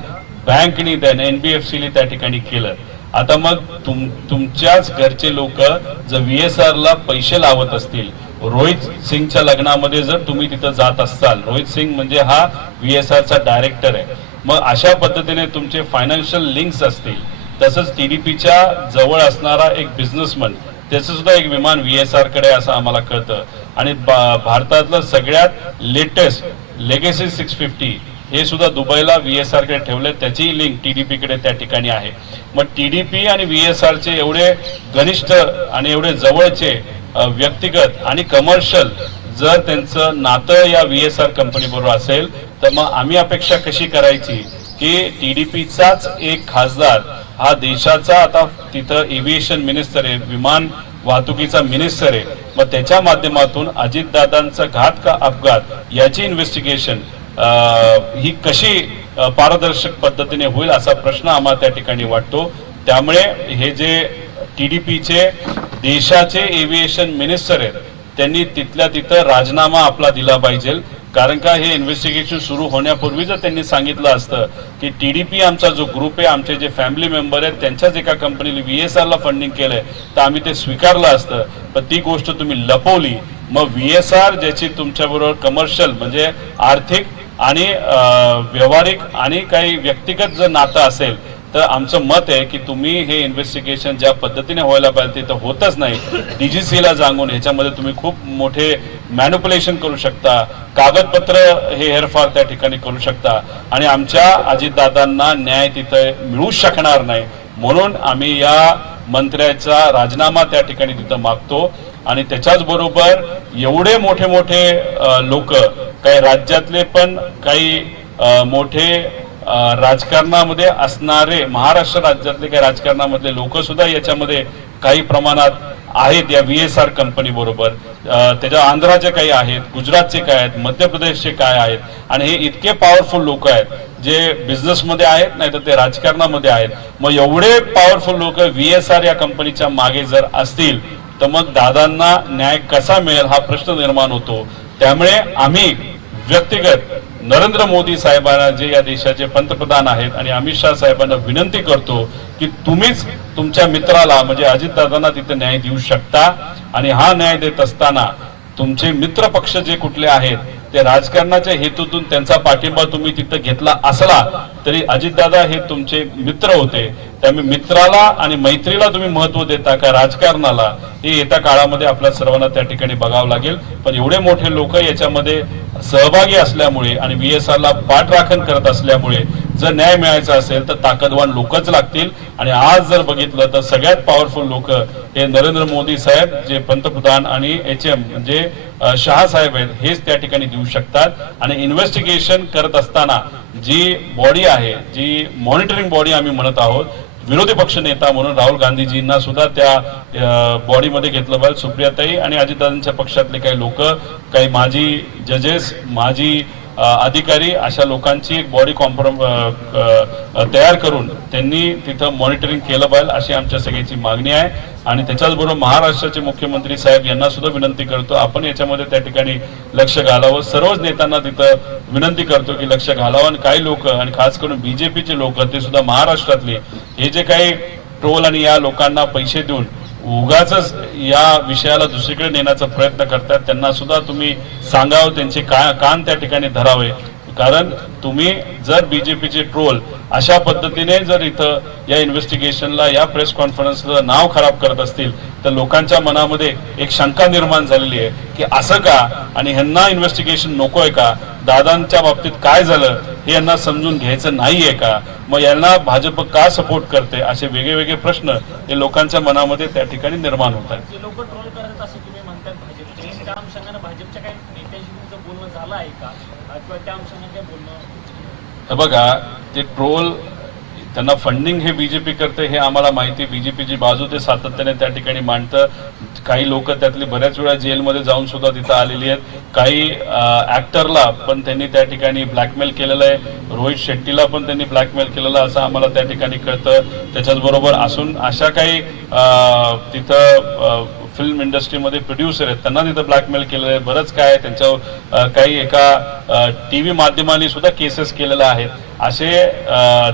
बँकनी त्याने एनबीएफसीने त्या ठिकाणी केलं। आता मग तुमच्याच घरचे लोक जर वीएसआर ला पैसे लावत असतील, रोहित सिंगच्या लग्नामध्ये जर तुम्ही तिथं जात असाल, रोहित सिंग म्हणजे हा वीएसआरचा डायरेक्टर आहे, मग अशा पद्धतीने तुमचे फायनान्शियल लिंक्स असतील, तसंच टीडीपीच्या जवळ असणारा एक बिझनेसमन त्याचं सुद्धा एक विमान VSR कडे असं आम्हाला कळतं. आणि भारतातलं सगळ्यात लेटेस्ट लेगेसी 650 हे सुद्धा दुबईला VSR कडे ठेवले, त्याची लिंक TDP कडे त्या ठिकाणी आहे. मग TDP आणि VSR चे एवढे घनिष्ठ आणि एवढे जवळचे व्यक्तिगत आणि कमर्शियल जर त्यांचं नातं या VSR कंपनी बरोबर असेल, तर मग आम्ही अपेक्षा कशी करायची की TDPचाच एक खासदार हा देशाचा आता तिथं एव्हिएशन मिनिस्टर आहे, विमान वाहतुकीचा मिनिस्टर आहे, मग त्याच्या माध्यमातून अजितदादांचा घात का अपघात याची इन्व्हेस्टिगेशन ही कशी पारदर्शक पद्धतीने होईल असा प्रश्न आम्हाला त्या ठिकाणी वाटतो. त्यामुळे हे जे TDPचे देशाचे एव्हिएशन मिनिस्टर आहेत त्यांनी तिथल्या तिथं राजीनामा आपला दिला पाहिजे. कारण का हे इन्व्हेस्टिगेशन सुरू होण्यापूर्वी जर त्यांनी सांगितलं असतं की TDP आमचा जो ग्रुप आहे, आमचे जे फॅमिली मेंबर आहेत त्यांच्याच एका कंपनीने VSR ला फंडिंग केलंय, तर आम्ही ते स्वीकारलं असतं. पण ती गोष्ट तुम्ही लपवली. मग VSR ज्याची तुमच्याबरोबर कमर्शियल म्हणजे आर्थिक आणि व्यावहारिक आणि काही व्यक्तिगत जर नातं असेल, तर आमचं मत आहे की तुम्ही हे इन्व्हेस्टिगेशन ज्या पद्धतीने व्हायला पाहिजे ते तर होतच नाही. DGC ला सांगून ह्याच्यामध्ये तुम्ही खूप मोठे मॅनिप्युलेशन करू शकता, कागदपत्र हे हेरफार त्या ठिकाणी करू शकता आणि आमच्या अजितदादांना न्याय तिथे मिळू शकणार नाही. म्हणून आम्ही या मंत्र्याचा राजीनामा त्या ठिकाणी तिथं मागतो. आणि त्याच्याच बरोबर एवढे मोठे मोठे लोक, काही राज्यातले पण काही मोठे राजकारणामध्ये असणारे, महाराष्ट्र राज्यातले काही राजकारणामधले लोक सुद्धा याच्यामध्ये काही प्रमाणात आहेत या VSR कंपनी बरोबर. त्याच्या आंध्राचे काही आहेत, गुजरातचे काय आहेत, मध्य प्रदेशचे काय आहेत. आणि हे इतके पॉवरफुल लोक आहेत जे बिझनेसमध्ये आहेत, नाही तर ते राजकारणामध्ये आहेत. मग एवढे पॉवरफुल लोक VSR या कंपनीच्या मागे जर असतील, तर मग दादांना न्याय कसा मिळेल हा प्रश्न निर्माण होतो. त्यामुळे आम्ही व्यक्तिगत नरेंद्र मोदी साहेबांना, जे या देशाचे पंतप्रधान आहेत, आणि अमित शाह साहेबांना विनंती करतो की तुम्हीच तुमच्या मित्राला म्हणजे अजितदादांना तिथे न्याय देऊ शकता. आणि हा न्याय देत असताना तुमचे मित्र पक्ष जे कुठले आहेत ते राजकारणाच्या हेतूतून त्यांचा पाठिंबा तुम्ही तिथं घेतला असला तरी अजितदादा हे तुमचे मित्र होते. त्यामुळे मित्राला आणि मैत्रीला तुम्ही महत्व देता का राजकारणाला, हे येत्या काळामध्ये आपल्या सर्वांना त्या ठिकाणी बघावं लागेल. पण एवढे मोठे लोक याच्यामध्ये सहभागी असल्यामुळे आणि VSR ला पाठराखण करत असल्यामुळे जर न्याय मिळायचा असेल तर ताकदवान लोकच लागतील. आणि आज जर बघितलं तर सगळ्यात पॉवरफुल लोक हे नरेंद्र मोदी साहेब जे पंतप्रधान आणि HM म्हणजे शहा साहेब आहेत, हेच त्या ठिकाणी देऊ शकतात. आणि इन्व्हेस्टिगेशन करत असताना जी बॉडी आहे, जी मॉनिटरिंग बॉडी आम्ही म्हणत आहोत, विरोधी पक्ष नेता म्हणून राहुल गांधीजींना सुद्धा त्या बॉडीमध्ये घेतलं पाहिजे. सुप्रियाताई आणि अजितदादांच्या पक्षातले काही लोक, काही माजी जजेस, माजी अधिकारी, अशा लोकांची एक बॉडी तयार करून त्यांनी तिथं मॉनिटरिंग केलं पाहिजे अशी आमच्या सगळ्यांची मागणी आहे. आणि त्याच्याचबरोबर महाराष्ट्राचे मुख्यमंत्री साहेब यांना सुद्धा विनंती करतो आपण याच्यामध्ये त्या ठिकाणी लक्ष घालावं. सर्वच नेत्यांना तिथं विनंती करतो की लक्ष घालावं. आणि काही लोक आणि खास करून BJPचे लोक, ते सुद्धा महाराष्ट्रातले, हे जे काही ट्रोल आणि या लोकांना पैसे देऊन उगाच या विषयाला दुसरीकडे नेण्याचा प्रयत्न करतात, त्यांना सुद्धा तुम्ही सांगावं, त्यांचे कान त्या ठिकाणी धरावे. कारण तुम्ही जर BJPचे ट्रोल अशा पद्धतीने जर इथं या इन्व्हेस्टिगेशनला, या प्रेस कॉन्फरन्सला नाव खराब करत असतील तर लोकांच्या मनामध्ये एक शंका निर्माण झालेली आहे की असं का, आणि ह्यांना इन्व्हेस्टिगेशन नकोय का, दादांच्या बाबतीत काय झालं हे यांना समजून घ्यायचं नाहीये का, मग यांना भाजप का सपोर्ट करते, असे वेगवेगळे प्रश्न हे लोकांच्या मनामध्ये त्या ठिकाणी निर्माण होत आहेत. जे लोक ट्रोल करत असं तुम्ही म्हणतात भाजपचे, त्या अनुषंगाने भाजपच्या काही नेत्यांशी तुमचं बोलणं झालं आहे का, किंवा त्या अनुषंगाने काय बोलणं? बघा, ते ट्रोल त्यांना फंडिंग हे BJP करते हे आम्हाला माहिती. BJPची बाजू ते सातत्याने त्या ठिकाणी मांडतं. काही लोक त्यातली बऱ्याच वेळा जेलमध्ये जाऊन सुद्धा तिथं आलेली आहेत. काही ऍक्टरला पण त्यांनी त्या ठिकाणी ब्लॅकमेल केलेलं आहे. रोहित शेट्टीला पण त्यांनी ब्लॅकमेल केलेलं असं आम्हाला त्या ठिकाणी कळतं. त्याच्याच बरोबर असून अशा काही तिथं फिल्म इंडस्ट्रीमध्ये प्रोड्युसर आहेत त्यांना तिथं ब्लॅकमेल केलेलं आहे. बरंच काय त्यांच्यावर काही एका TV माध्यमांनी सुद्धा केसेस केलेल्या आहेत. असे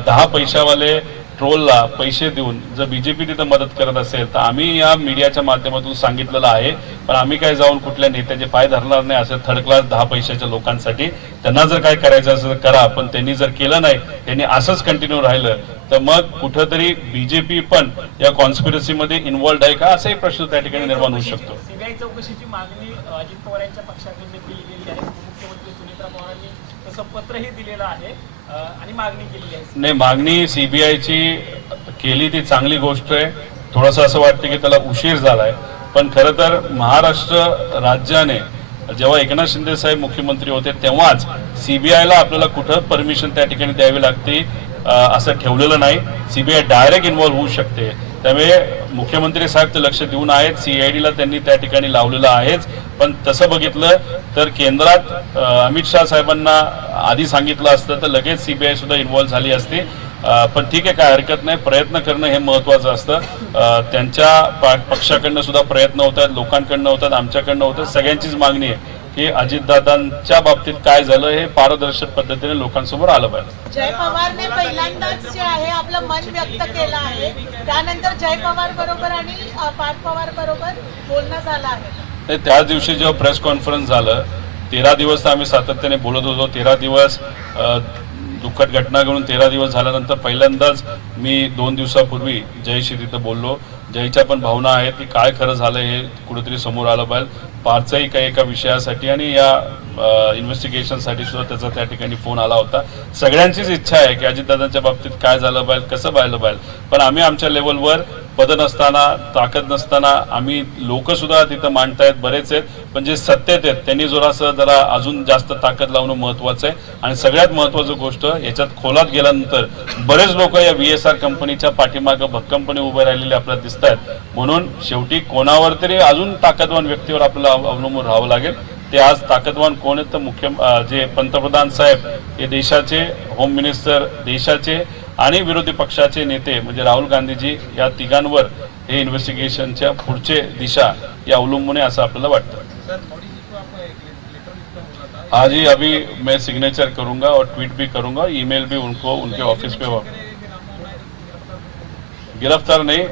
10 पैशावाले ट्रोलला पैसे देऊन जर बीजेपी तिथं मदत करत असेल तर आम्ही या मीडियाच्या माध्यमातून सांगितलेलं आहे, पण आम्ही काय जाऊन कुठल्या नेत्याचे पाय धरणार नाही. असं थर्ड क्लास 10 पैशाच्या लोकांसाठी त्यांना जर काय करायचं असेल तर करा, पण त्यांनी जर केलं नाही, त्यांनी असंच कंटिन्यू राहिलं तर मग कुठंतरी बीजेपी पण या कॉन्स्पिरसीमध्ये इन्व्हॉल्ड आहे का, असाही प्रश्न त्या ठिकाणी निर्माण होऊ शकतो. सीबीआय चौकशीची मागणी अजित पवार यांच्या पक्षाकडून केली गेली आहे. मुख्यमंत्री सुनेत्रा पवारांनी तसं पत्रही दिलेलं आहे आणि मागणी केलेली आहे. नाही, मागणी सीबीआयची केली ती चांगली गोष्ट आहे. थोडंसं असं वाटतं की त्याला उशीर झालाय, पण खरं तर महाराष्ट्र राज्याने जेव्हा एकनाथ शिंदे साहेब मुख्यमंत्री होते तेव्हाच सीबीआयला आपल्याला कुठं परमिशन त्या ठिकाणी द्यावी लागते असं ठेवलेलं नाही. सीबीआय डायरेक्ट इन्व्हॉल्व्ह होऊ शकते. त्यामुळे मुख्यमंत्री साहेब तर लक्ष देऊन आहेत, सीआयडीला त्यांनी त्या ठिकाणी लावलेलं आहेच. पण तसं बघितलं तर केंद्रात अमित शहा साहेबांना आधी सांगितलं असतं तर लगेच सीबीआय सुद्धा इन्व्हॉल्व्ह झाली असती. पण ठीक आहे, काय हरकत नाही, प्रयत्न करणं हे महत्वाचं असतं. त्यांच्या पक्षाकडनं सुद्धा प्रयत्न होत आहेत, लोकांकडनं होतात, आमच्याकडनं होतात. सगळ्यांचीच मागणी आहे की अजितदादांच्या बाबतीत काय झालं हे पारदर्शक पद्धतीने लोकांसमोर आलं पाहिजे. जय पवारने पहिल्यांदाच जे आहे आपलं मन व्यक्त केलं आहे, त्यानंतर जय पवार बरोबर आणि पार्थ पवार बरोबर बोलणं झालं आहे. त्याच दिवशी जेव्हा प्रेस कॉन्फरन्स झालं 13 दिवस तर आम्ही सातत्याने बोलत होतो. 13 दिवस दुःखद घटना घडून 13 दिवस झाल्यानंतर पहिल्यांदाच मी 2 दिवसापूर्वी जयशी तिथं बोललो. जयच्या पण भावना आहेत की काय खरं झालं हे कुठेतरी समोर आलं पाहिजे. पारचाही काही एका विषयासाठी आणि या इन्व्हेस्टिगेशनसाठी सुद्धा त्याचा त्या ठिकाणी फोन आला होता. सगळ्यांचीच इच्छा आहे की अजितदादांच्या बाबतीत काय झालं पाहिजे, कसं पाहिलं पाहिजे. पण आम्ही आमच्या लेवलवर पद नसताना, ताकद नसताना आम्ही लोक सुद्धा तिथं मांडतायत बरेच आहेत, पण जे सत्तेत आहेत त्यांनी जरा अजून जास्त ताकद लावणं महत्वाचं आहे. आणि सगळ्यात महत्वाची गोष्ट, याच्यात खोलात गेल्यानंतर बरेच लोक या VSR कंपनीच्या पाठीमागं भक्कमपणे उभे राहिलेले आपल्याला दिसत आहेत. म्हणून शेवटी कोणावर तरी अजून ताकदवान व्यक्तीवर आपल्याला अवलंबून राहावं लागेल. ते आज ताकदवान कोण आहेत तर जे पंतप्रधान साहेब हे देशाचे, होम मिनिस्टर देशाचे आणि विरोधी पक्षाचे नेते म्हणजे राहुल गांधीजी, या तिघांवर हे इन्व्हेस्टिगेशनच्या पुढचे दिशा हे अवलंबून आहे असं आपल्याला वाटतं. आज ही अभी मैं सिग्नेचर करूंगा और ट्वीट भी करूंगा, ईमेल भी उनको उनके ऑफिस पे. गिरफ्तार नहीं,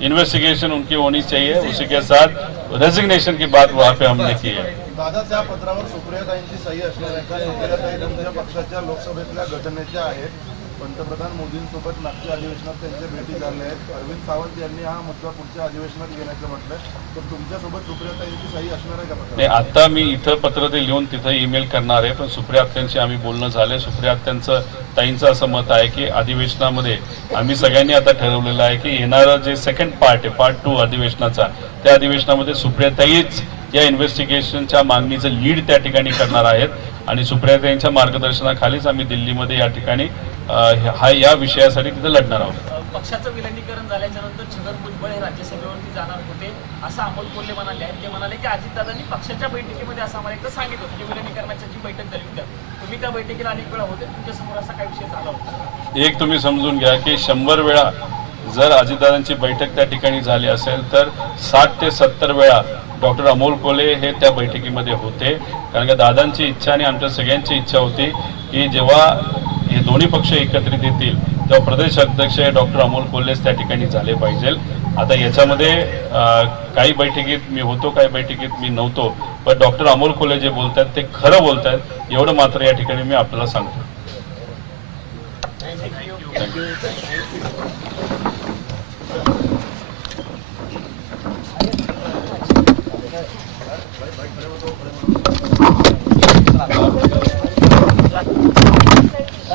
इन्वेस्टिगेशन उनकी होनी चाहिए. उसी के साथ रेजिग्नेशन की बात वहां पे हमने की है. दादा, त्या पत्रावर सुप्रियाताईंची सही असणार आहे का? सुप्रियाताई तुमच्या पक्षाच्या लोकसभेतल्या गटनेत्या आहेत. पंतप्रधान मोदींसोबत मागच्या अधिवेशनात त्यांच्या भेटी झाल्या आहेत. अरविंद सावंत यांनी हा मुद्दा पुढच्या अधिवेशनात घेण्याचं म्हटलंय, तर तुमच्यासोबत सुप्रियाताईंची सही असणार आहे का? नाही, आता मी इथं पत्र ते लिहून तिथं ईमेल करणार आहे. पण सुप्रियाताईंशी आम्ही बोलणं झालंय. सुप्रियाताईंचं ताईंचं असं मत आहे की अधिवेशनामध्ये आम्ही सगळ्यांनी आता ठरवलेलं आहे की येणारं जे सेकंड पार्ट आहे, पार्ट 2 अधिवेशनाचा, त्या अधिवेशनामध्ये सुप्रियाताईच या इन्व्हेस्टिगेशनच्या मागणीचं लीड त्या ठिकाणी करणार आहेत. आणि सुप्रियाताईंच्या मार्गदर्शनाखालीच आम्ही दिल्लीमध्ये या ठिकाणी या विषयासाठी तिथे लढणार आहोत. पक्षाचं विलगीकरण झाल्याच्या नंतर छगन भुजबळ हे राज्यसभेवरती जाणार होते असं अमोल कोल्हे म्हणाले आहेत. ते म्हणाले की अजितदादांनी पक्षाच्या बैठकीमध्ये असं आम्हाला एकदा सांगितलं होतं की विलगीकरणाची जी बैठक झाली होती, तुम्ही त्या बैठकीला अनेक वेळा होते, तुमच्यासमोर असा काही विषय झाला होता? एक तुम्ही समजून घ्या की 100 वेळा जर अजितदादांची बैठक त्या ठिकाणी झाली असेल तर 60 ते 70 वेळा डॉक्टर अमोल कोल्हे हे त्या बैठकीमध्ये होते. कारण का दादांची इच्छा आणि आमच्या सगळ्यांची इच्छा होती की जेव्हा हे दोन्ही पक्ष एकत्रित येतील तेव्हा प्रदेश अध्यक्ष डॉक्टर अमोल कोल्हेच त्या ठिकाणी झाले पाहिजे. आता याच्यामध्ये काही बैठकीत मी होतो, काही बैठकीत मी नव्हतो, पण डॉक्टर अमोल कोल्हे जे बोलतात ते खरं बोलतात एवढं मात्र या ठिकाणी मी आपल्याला सांगतो. थँक्यू.